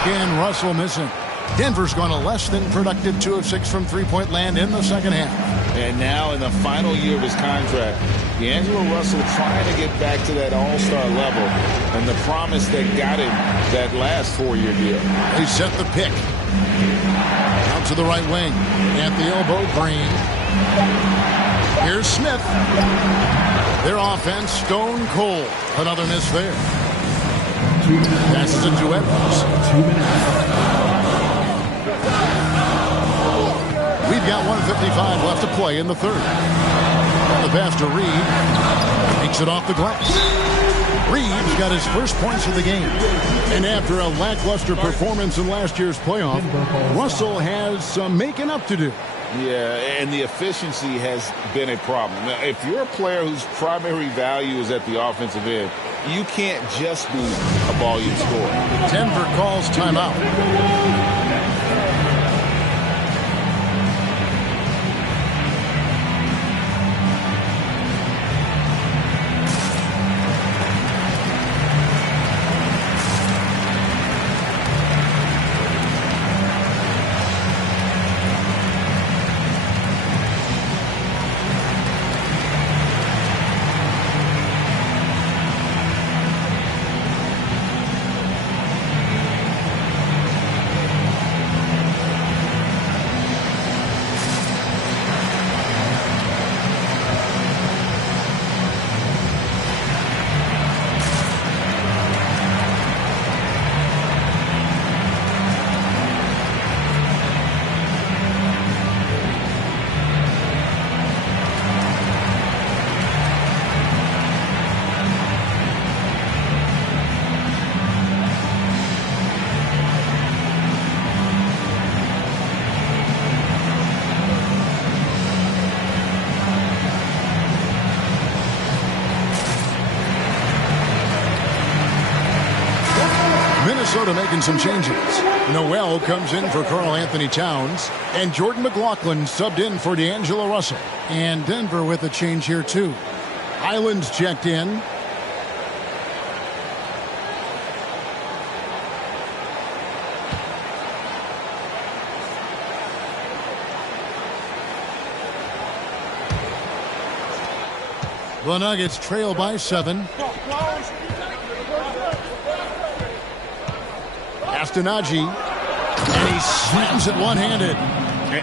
Again, Russell missing. Denver's gone a less than productive 2 of 6 from three-point land in the second half. And now in the final year of his contract, D'Angelo Russell trying to get back to that all-star level and the promise that got him that last 4-year deal. They set the pick. Out to the right wing. At the elbow, Green. Here's Smith. Their offense stone cold. Another miss there. Passes it to Edwards. 2 minutes. We've got 1:55 left to play in the third. The pass to Reed. Takes it off the glass. Reed's got his first points of the game. And after a lackluster performance in last year's playoff, Russell has some making up to do. Yeah, and the efficiency has been a problem. Now, if you're a player whose primary value is at the offensive end, you can't just be a volume scorer. Denver calls timeout. Minnesota making some changes. Noel comes in for Karl Anthony Towns, and Jordan McLaughlin subbed in for D'Angelo Russell. And Denver with a change here, too. Highland's checked in. The Nuggets trail by 7. Castanagi, and he slams it one-handed.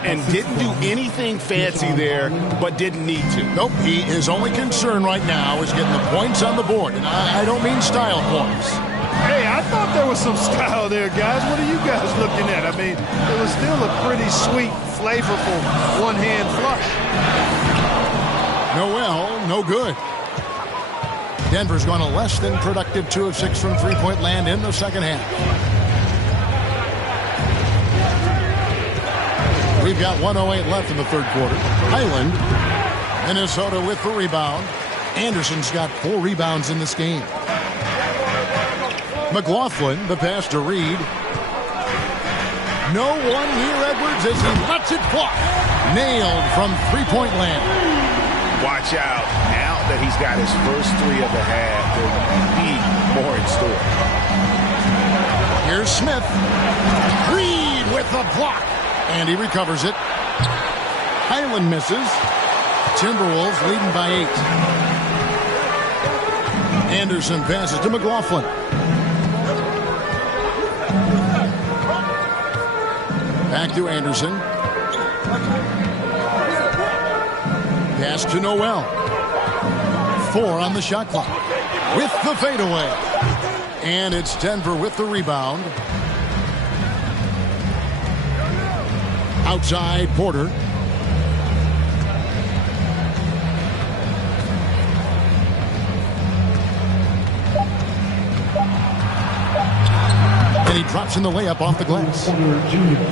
And didn't do anything fancy there, but didn't need to. Nope, his only concern right now is getting the points on the board. And I don't mean style points. Hey, I thought there was some style there, guys. What are you guys looking at? I mean, it was still a pretty sweet, flavorful one-hand flush. Noel, no good. Denver's gone a less than productive 2 of 6 from three-point land in the second half. We've got 1:08 left in the third quarter. Highland, Minnesota with the rebound. Anderson's got 4 rebounds in this game. McLaughlin, the pass to Reed. No one near Edwards as he lets it fly. Nailed from three-point land. Watch out. Now that he's got his first 3 of the half, there will be more in store. Here's Smith. Reed with the block. And he recovers it. Highland misses. Timberwolves leading by 8. Anderson passes to McLaughlin. Back to Anderson. Pass to Noel. 4 on the shot clock. With the fadeaway. And it's Denver with the rebound. Outside, Porter. And he drops in the layup off the glass.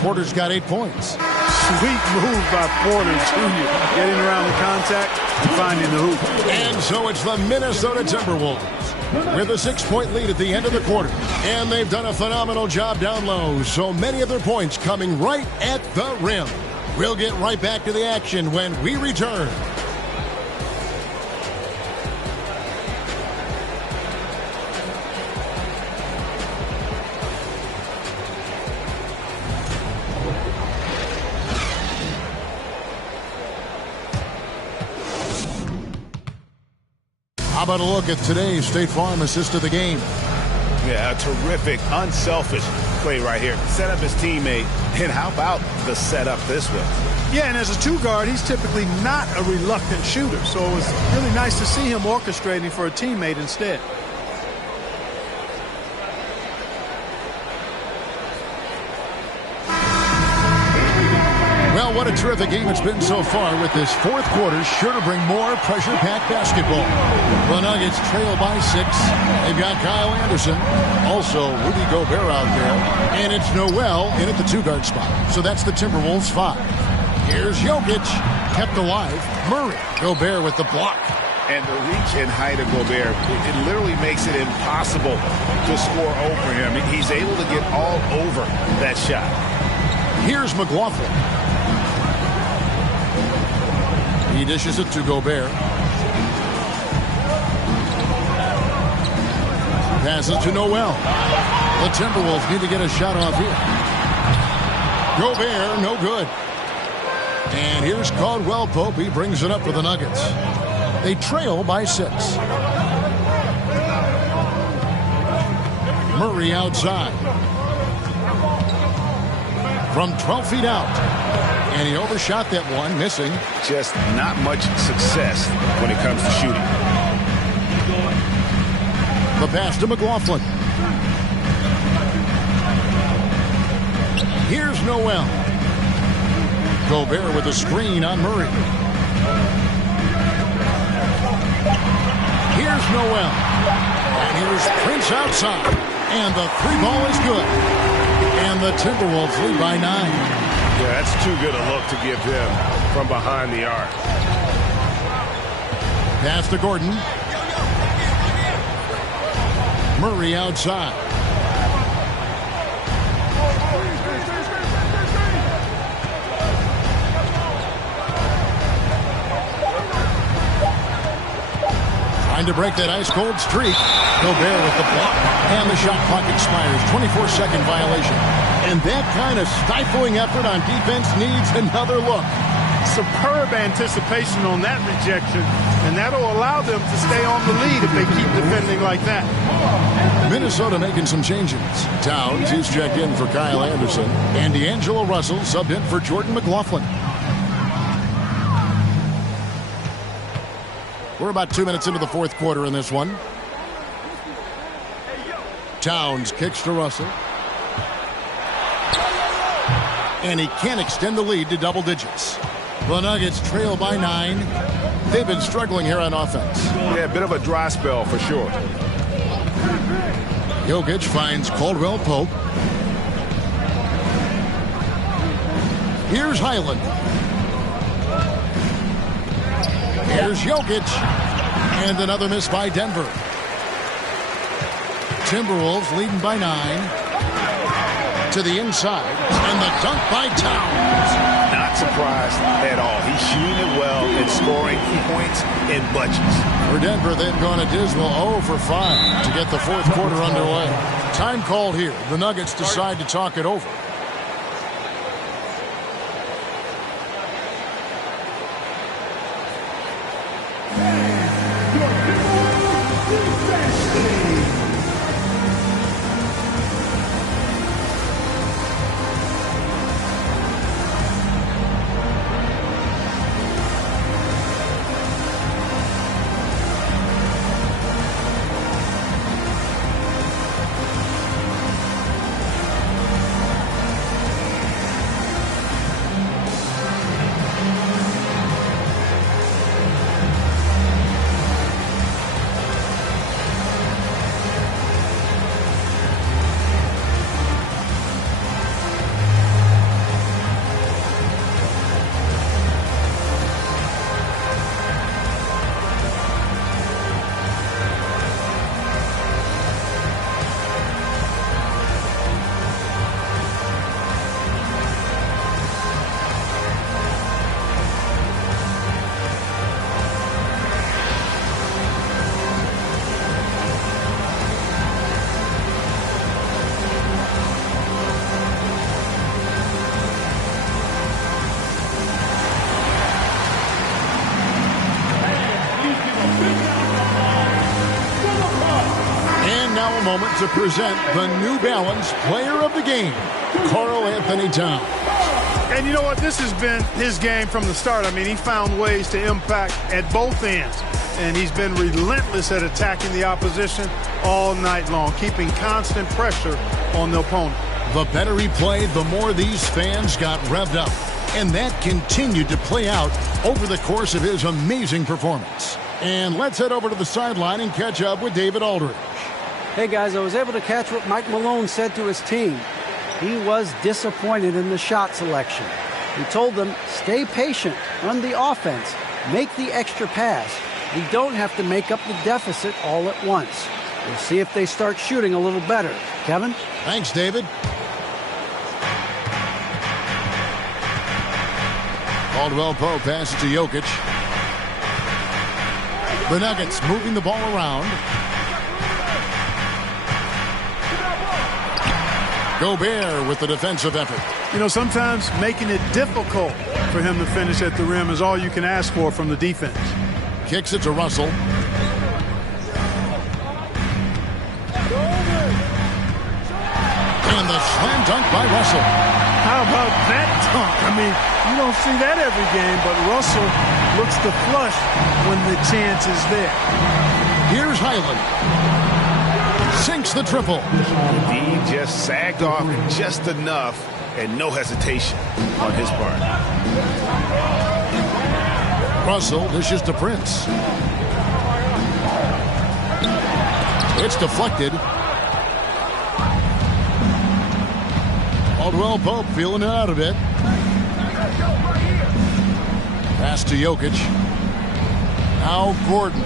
Porter's got 8 points. Sweet move by Porter Jr. Getting around the contact and finding the hoop. And so it's the Minnesota Timberwolves with a 6-point lead at the end of the quarter. And they've done a phenomenal job down low. So many of their points coming right at the rim. We'll get right back to the action when we return. How about a look at today's State Farm assist of the game? Yeah, a terrific, unselfish play right here. Set up his teammate, and how about the setup this way? Yeah, and as a 2-guard, he's typically not a reluctant shooter, so it was really nice to see him orchestrating for a teammate instead. Well, what a terrific game it's been so far, with this fourth quarter sure to bring more pressure-packed basketball. The Nuggets trail by 6. They've got Kyle Anderson, also Rudy Gobert out there, and it's Noel in at the 2-guard spot. So that's the Timberwolves 5. Here's Jokic, kept alive. Murray, Gobert with the block. And the reach and height of Gobert, it literally makes it impossible to score over him. He's able to get all over that shot. Here's McLaughlin. He dishes it to Gobert. Passes to Noel. The Timberwolves need to get a shot off here. Gobert, no good. And here's Caldwell Pope. He brings it up for the Nuggets. They trail by 6. Murray outside. From 12 feet out. And he overshot that one, missing. Just not much success when it comes to shooting. The pass to McLaughlin. Here's Noel. Gobert with a screen on Murray. Here's Noel. And here's Prince outside. And the 3 ball is good. And the Timberwolves lead by 9. Yeah, that's too good a look to give them from behind the arc. Pass to Gordon. Murray outside. Trying to break that ice-cold streak. Gobert with the block. And the shot clock expires. 24-second violation. And that kind of stifling effort on defense needs another look. Superb anticipation on that rejection, and that'll allow them to stay on the lead if they keep defending like that. Minnesota making some changes. Towns, he's checked in for Kyle Anderson. And D'Angelo Russell subbed in for Jordan McLaughlin. We're about 2 minutes into the fourth quarter in this one. Towns kicks to Russell. And he can't extend the lead to double digits. The Nuggets trail by 9. They've been struggling here on offense. Yeah, a bit of a dry spell for sure. Jokic finds Caldwell Pope. Here's Highland. Here's Jokic. And another miss by Denver. Timberwolves leading by 9. To the inside. And the dunk by Towns. Not surprised at all. He's shooting it well and scoring points in bunches. For Denver, they've gone a dismal 0 for 5 to get the fourth quarter underway. Time called here. The Nuggets decide to talk it over. Moment to present the New Balance Player of the Game, Karl-Anthony Towns. And you know what? This has been his game from the start. I mean, he found ways to impact at both ends. And he's been relentless at attacking the opposition all night long, keeping constant pressure on the opponent. The better he played, the more these fans got revved up. And that continued to play out over the course of his amazing performance. And let's head over to the sideline and catch up with David Aldridge. Hey, guys, I was able to catch what Mike Malone said to his team. He was disappointed in the shot selection. He told them, stay patient, run the offense, make the extra pass. We don't have to make up the deficit all at once. We'll see if they start shooting a little better. Kevin? Thanks, David. Caldwell Pope passes to Jokic. The Nuggets moving the ball around. Gobert with the defensive effort. You know, sometimes making it difficult for him to finish at the rim is all you can ask for from the defense. Kicks it to Russell. And the slam dunk by Russell. How about that dunk? I mean, you don't see that every game, but Russell looks to flush when the chance is there. Here's Highland. Sinks the triple. D just sagged off just enough and no hesitation on his part. Russell dishes to Prince. It's deflected. Caldwell Pope feeling it out a bit. Pass to Jokic. Now Gordon.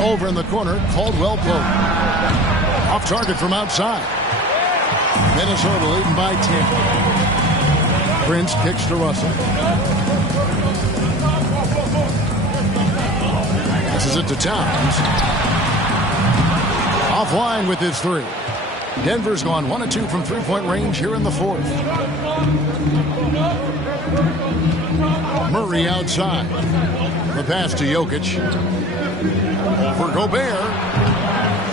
Over in the corner, Caldwell Pope. Off target from outside. Minnesota leading by 10. Prince kicks to Russell. Passes it to Towns. Offline with his three. Denver's gone 1 of 2 from three-point range here in the fourth. Murray outside. The pass to Jokic. Over Gobert.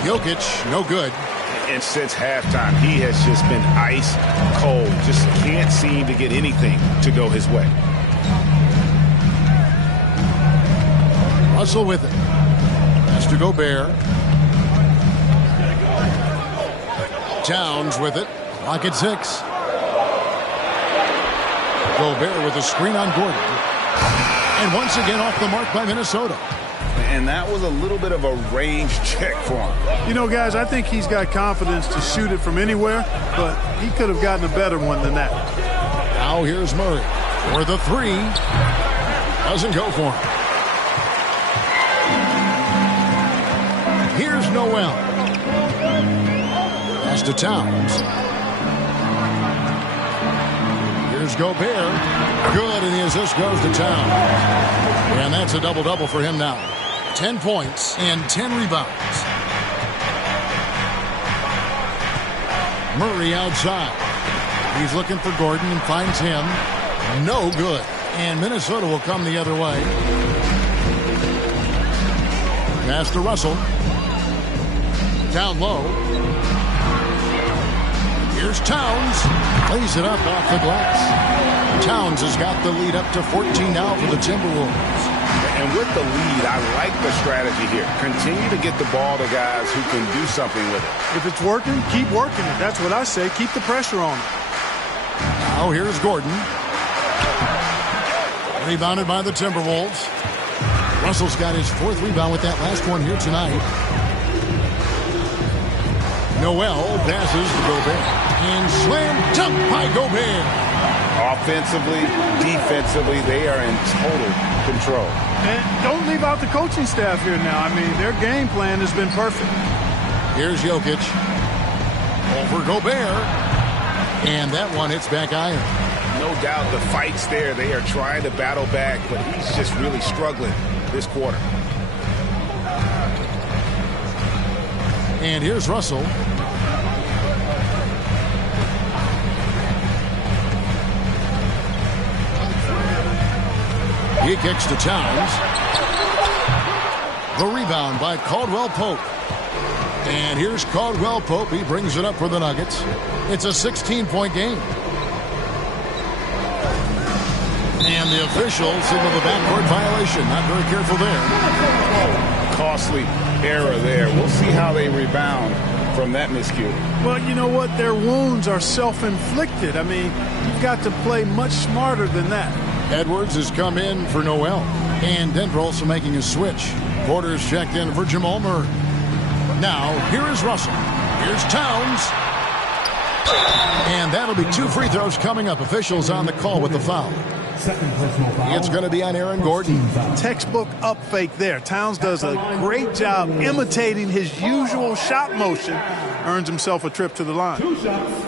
Jokic, no good. And since halftime, he has just been ice cold. Just can't seem to get anything to go his way. Russell with it. Pass to Gobert. Towns with it. Clock at 6. Gobert with a screen on Gordon. And once again off the mark by Minnesota. And that was a little bit of a range check for him. You know, guys, I think he's got confidence to shoot it from anywhere, but he could have gotten a better one than that. Now here's Murray for the three. Doesn't go for him. Here's Noel. Pass to Towns. Here's Gobert. Good, and the assist goes to Towns. And that's a double-double for him now. 10 points and 10 rebounds. Murray outside. He's looking for Gordon and finds him. No good. And Minnesota will come the other way. Pass to Russell. Down low. Here's Towns. Lays it up off the glass. Towns has got the lead up to 14 now for the Timberwolves. And with the lead, I like the strategy here. Continue to get the ball to guys who can do something with it. If it's working, keep working it. That's what I say. Keep the pressure on it. Now here's Gordon. Rebounded by the Timberwolves. Russell's got his fourth rebound with that last one here tonight. Noel passes to Gobert. And slam dunk by Gobert. Offensively, defensively, they are in total control. And don't leave out the coaching staff here now. I mean, their game plan has been perfect. Here's Jokic. Over Gobert. And that one hits back iron. No doubt the fight's there. They are trying to battle back, but he's just really struggling this quarter. And here's Russell. He kicks to Towns. The rebound by Caldwell Pope. And here's Caldwell Pope. He brings it up for the Nuggets. It's a 16-point game. And the official signaled the backcourt violation. Not very careful there. Costly error there. We'll see how they rebound from that miscue. Well, you know what? Their wounds are self-inflicted. I mean, you've got to play much smarter than that. Edwards has come in for Noel. And Denver also making a switch. Porter's checked in for Jamal Murray. Now, here is Russell. Here's Towns. And that'll be 2 free throws coming up. Officials on the call with the foul. It's going to be on Aaron Gordon. Textbook up fake there. Towns does a great job imitating his usual shot motion. Earns himself a trip to the line. 2 shots.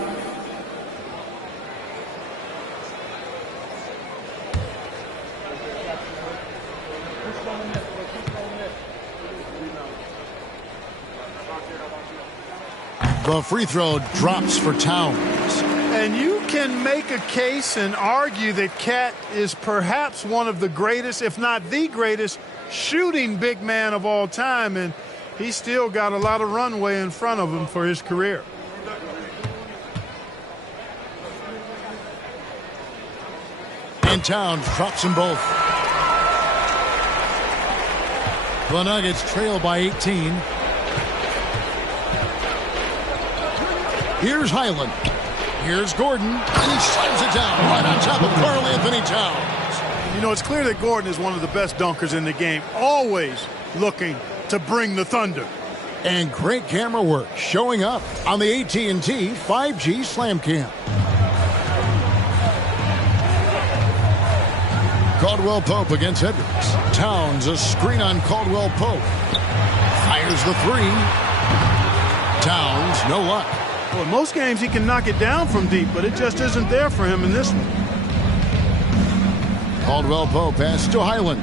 The free throw drops for Towns. And you can make a case and argue that Cat is perhaps one of the greatest, if not the greatest, shooting big man of all time. And he's still got a lot of runway in front of him for his career. And Towns drops them both. The Nuggets trail by 18. Here's Highland. Here's Gordon. And he slams it down right on top of Karl Anthony Towns. You know, it's clear that Gordon is one of the best dunkers in the game. Always looking to bring the thunder. And great camera work showing up on the AT&T 5G Slam Cam. Caldwell Pope against Edwards. Towns, a screen on Caldwell Pope. Fires the three. Towns, no luck. Well, in most games he can knock it down from deep, but it just isn't there for him in this one. Caldwell Pope pass to Highland.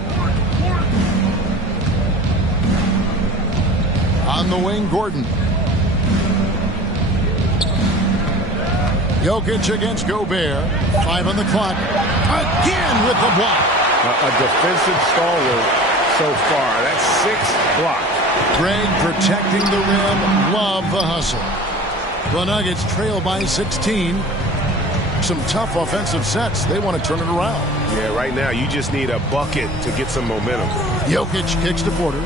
On the wing, Gordon. Jokic against Gobert. 5 on the clock. Again with the block. A defensive stalwart so far. That's 6 blocks. Greg protecting the rim. Love the hustle. The Nuggets trail by 16. Some tough offensive sets. They want to turn it around. Yeah, right now you just need a bucket to get some momentum. Jokic kicks to Porter.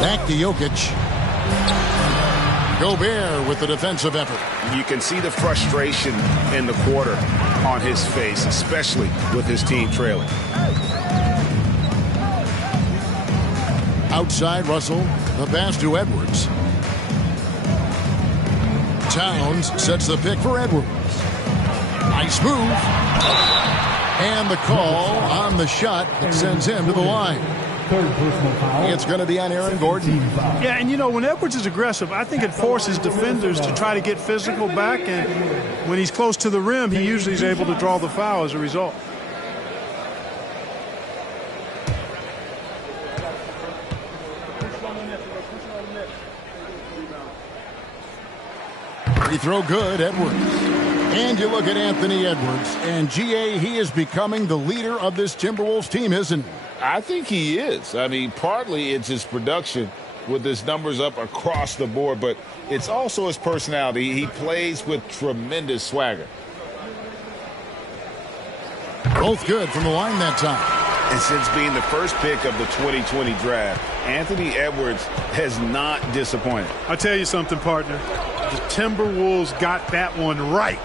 Back to Jokic. Gobert with the defensive effort. You can see the frustration in the quarter on his face, especially with his team trailing. Outside Russell. The pass to Edwards. Towns sets the pick for Edwards. Nice move. And the call on the shot that sends him to the line. It's going to be on Aaron Gordon. Yeah, and you know, when Edwards is aggressive, I think it forces defenders to try to get physical back, and when he's close to the rim, he usually is able to draw the foul as a result. Free throw good, Edwards. And you look at Anthony Edwards, and GA, he is becoming the leader of this Timberwolves team, isn't he? I think he is. I mean, partly it's his production with his numbers up across the board, but it's also his personality. He plays with tremendous swagger. Both good from the line that time. And since being the first pick of the 2020 draft, Anthony Edwards has not disappointed. I'll tell you something, partner. The Timberwolves got that one right.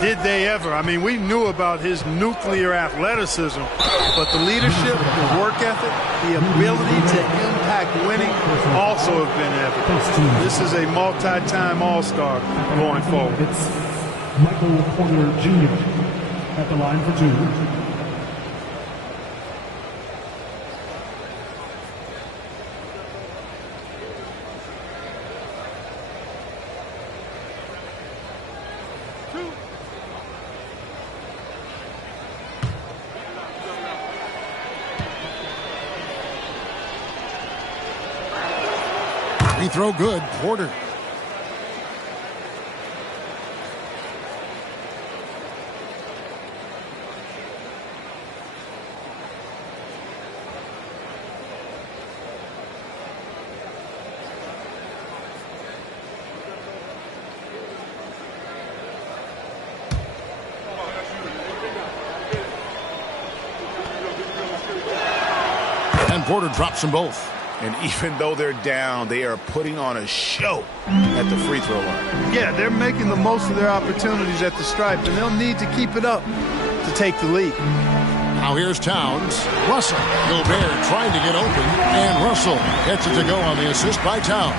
Did they ever? I mean, we knew about his nuclear athleticism, but the leadership, the work ethic, the ability to impact winning also have been evident. This is a multi-time All-Star going forward. It's Michael Porter Jr. at the line for 2. Free throw good, Porter. And Porter drops them both. And even though they're down, they are putting on a show at the free throw line. Yeah, they're making the most of their opportunities at the stripe, and they'll need to keep it up to take the lead. Now here's Towns. Russell. Gobert trying to get open, and Russell gets it to go on the assist by Towns.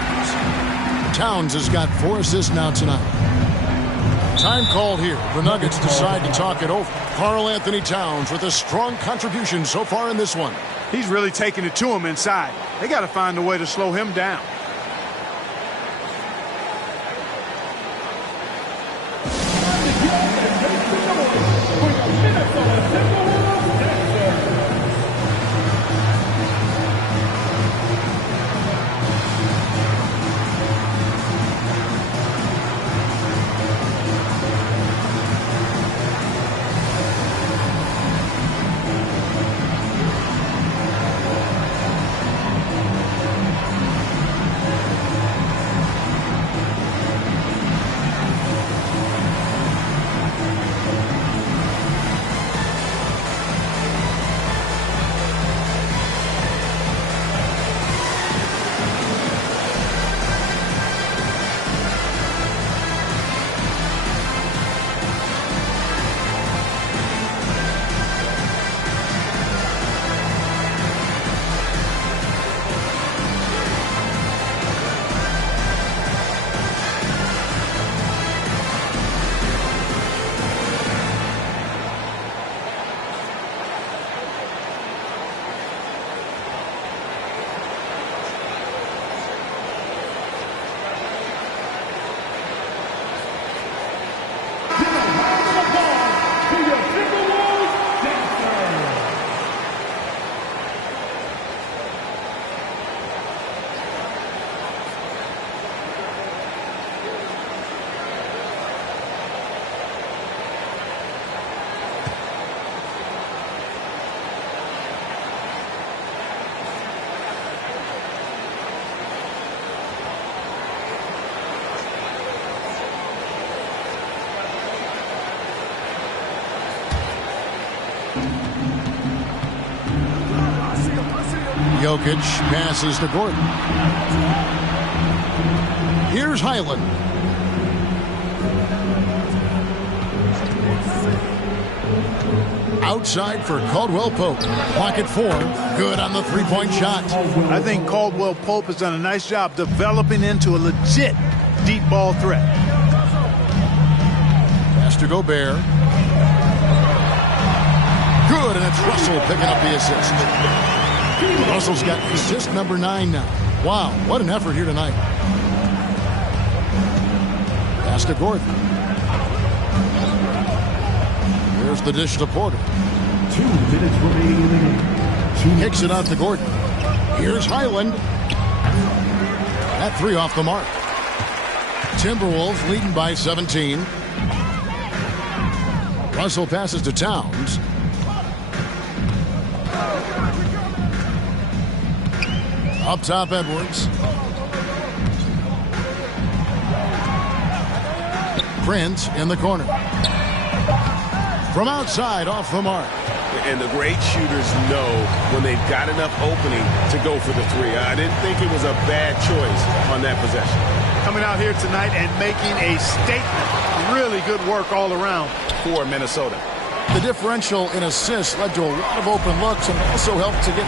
Towns has got 4 assists now tonight. Time called here. The Nuggets decide to talk it over. Karl Anthony Towns with a strong contribution so far in this one. He's really taking it to him inside. They got to find a way to slow him down. Jokic passes to Gordon. Here's Highland. Outside for Caldwell Pope. Pocket four. Good on the three-point shot. I think Caldwell Pope has done a nice job developing into a legit deep ball threat. Pass to Gobert. Good, and it's Russell picking up the assist. Russell's got assist number 9 now. Wow, what an effort here tonight. Pass to Gordon. Here's the dish to Porter. 2 minutes remaining in the game. Kicks it out to Gordon. Here's Highland. That three off the mark. Timberwolves leading by 17. Russell passes to Towns. Up top, Edwards. Prince in the corner. From outside, off the mark. And the great shooters know when they've got enough opening to go for the three. I didn't think it was a bad choice on that possession. Coming out here tonight and making a statement. Really good work all around for Minnesota. The differential in assists led to a lot of open looks and also helped to get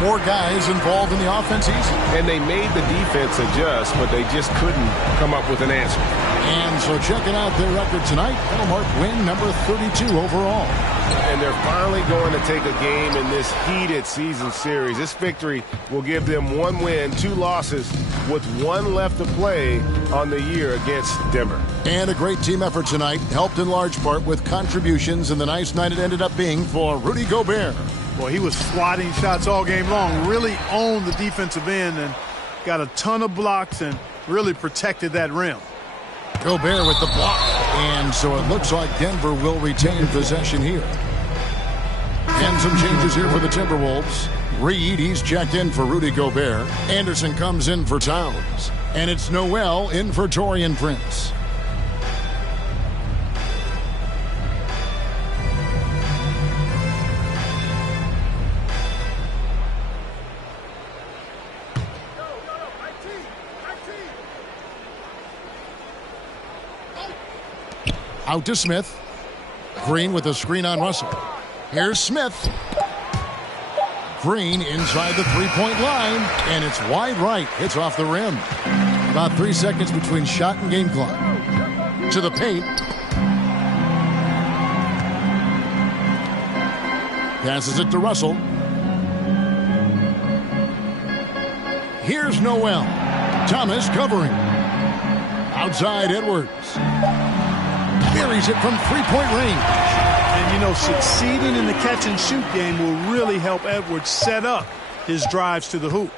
more guys involved in the offense easy. And they made the defense adjust, but they just couldn't come up with an answer. And so checking out their record tonight, that'll mark win number 32 overall. And they're finally going to take a game in this heated season series. This victory will give them 1 win, 2 losses, with 1 left to play on the year against Denver. And a great team effort tonight, helped in large part with contributions, and the nice night it ended up being for Rudy Gobert. Well, he was swatting shots all game long, really owned the defensive end and got a ton of blocks and really protected that rim. Gobert with the block, and so it looks like Denver will retain possession here. And some changes here for the Timberwolves. Reed, he's checked in for Rudy Gobert. Anderson comes in for Towns. And it's Noel in for Taurean Prince. Out to Smith. Green with a screen on Russell. Here's Smith. Green inside the three-point line, and it's wide right. Hits off the rim. About 3 seconds between shot and game clock. To the paint. Passes it to Russell. Here's Noel. Thomas covering. Outside Edwards. Buries it from three-point range. And, succeeding in the catch-and-shoot game will really help Edwards set up his drives to the hoop.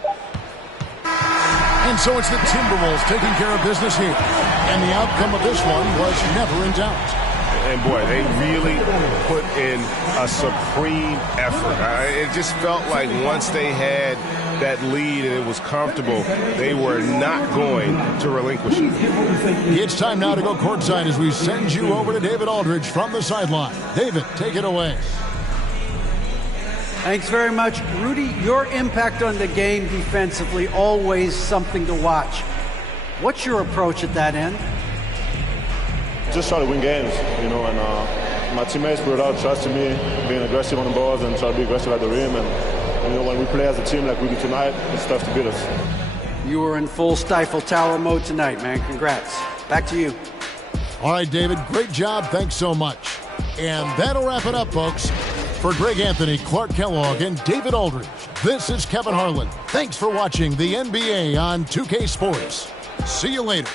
And so it's the Timberwolves taking care of business here. And the outcome of this one was never in doubt. And, boy, they really put in a supreme effort. It just felt like once they had that lead and it was comfortable, they were not going to relinquish it. It's time now to go courtside as we send you over to David Aldridge from the sideline. David, take it away. Thanks very much. Rudy, your impact on the game defensively, always something to watch. What's your approach at that end? Just try to win games, and my teammates without trusting me, being aggressive on the balls and try to be aggressive at the rim. And when we play as a team like we do tonight, it's tough to beat us. You were in full Stifle Tower mode tonight, man. Congrats. Back to you. All right, David, great job. Thanks so much. And that'll wrap it up, folks. For Greg Anthony, Clark Kellogg, and David Aldridge, this is Kevin Harlan. Thanks for watching the NBA on 2K Sports. See you later.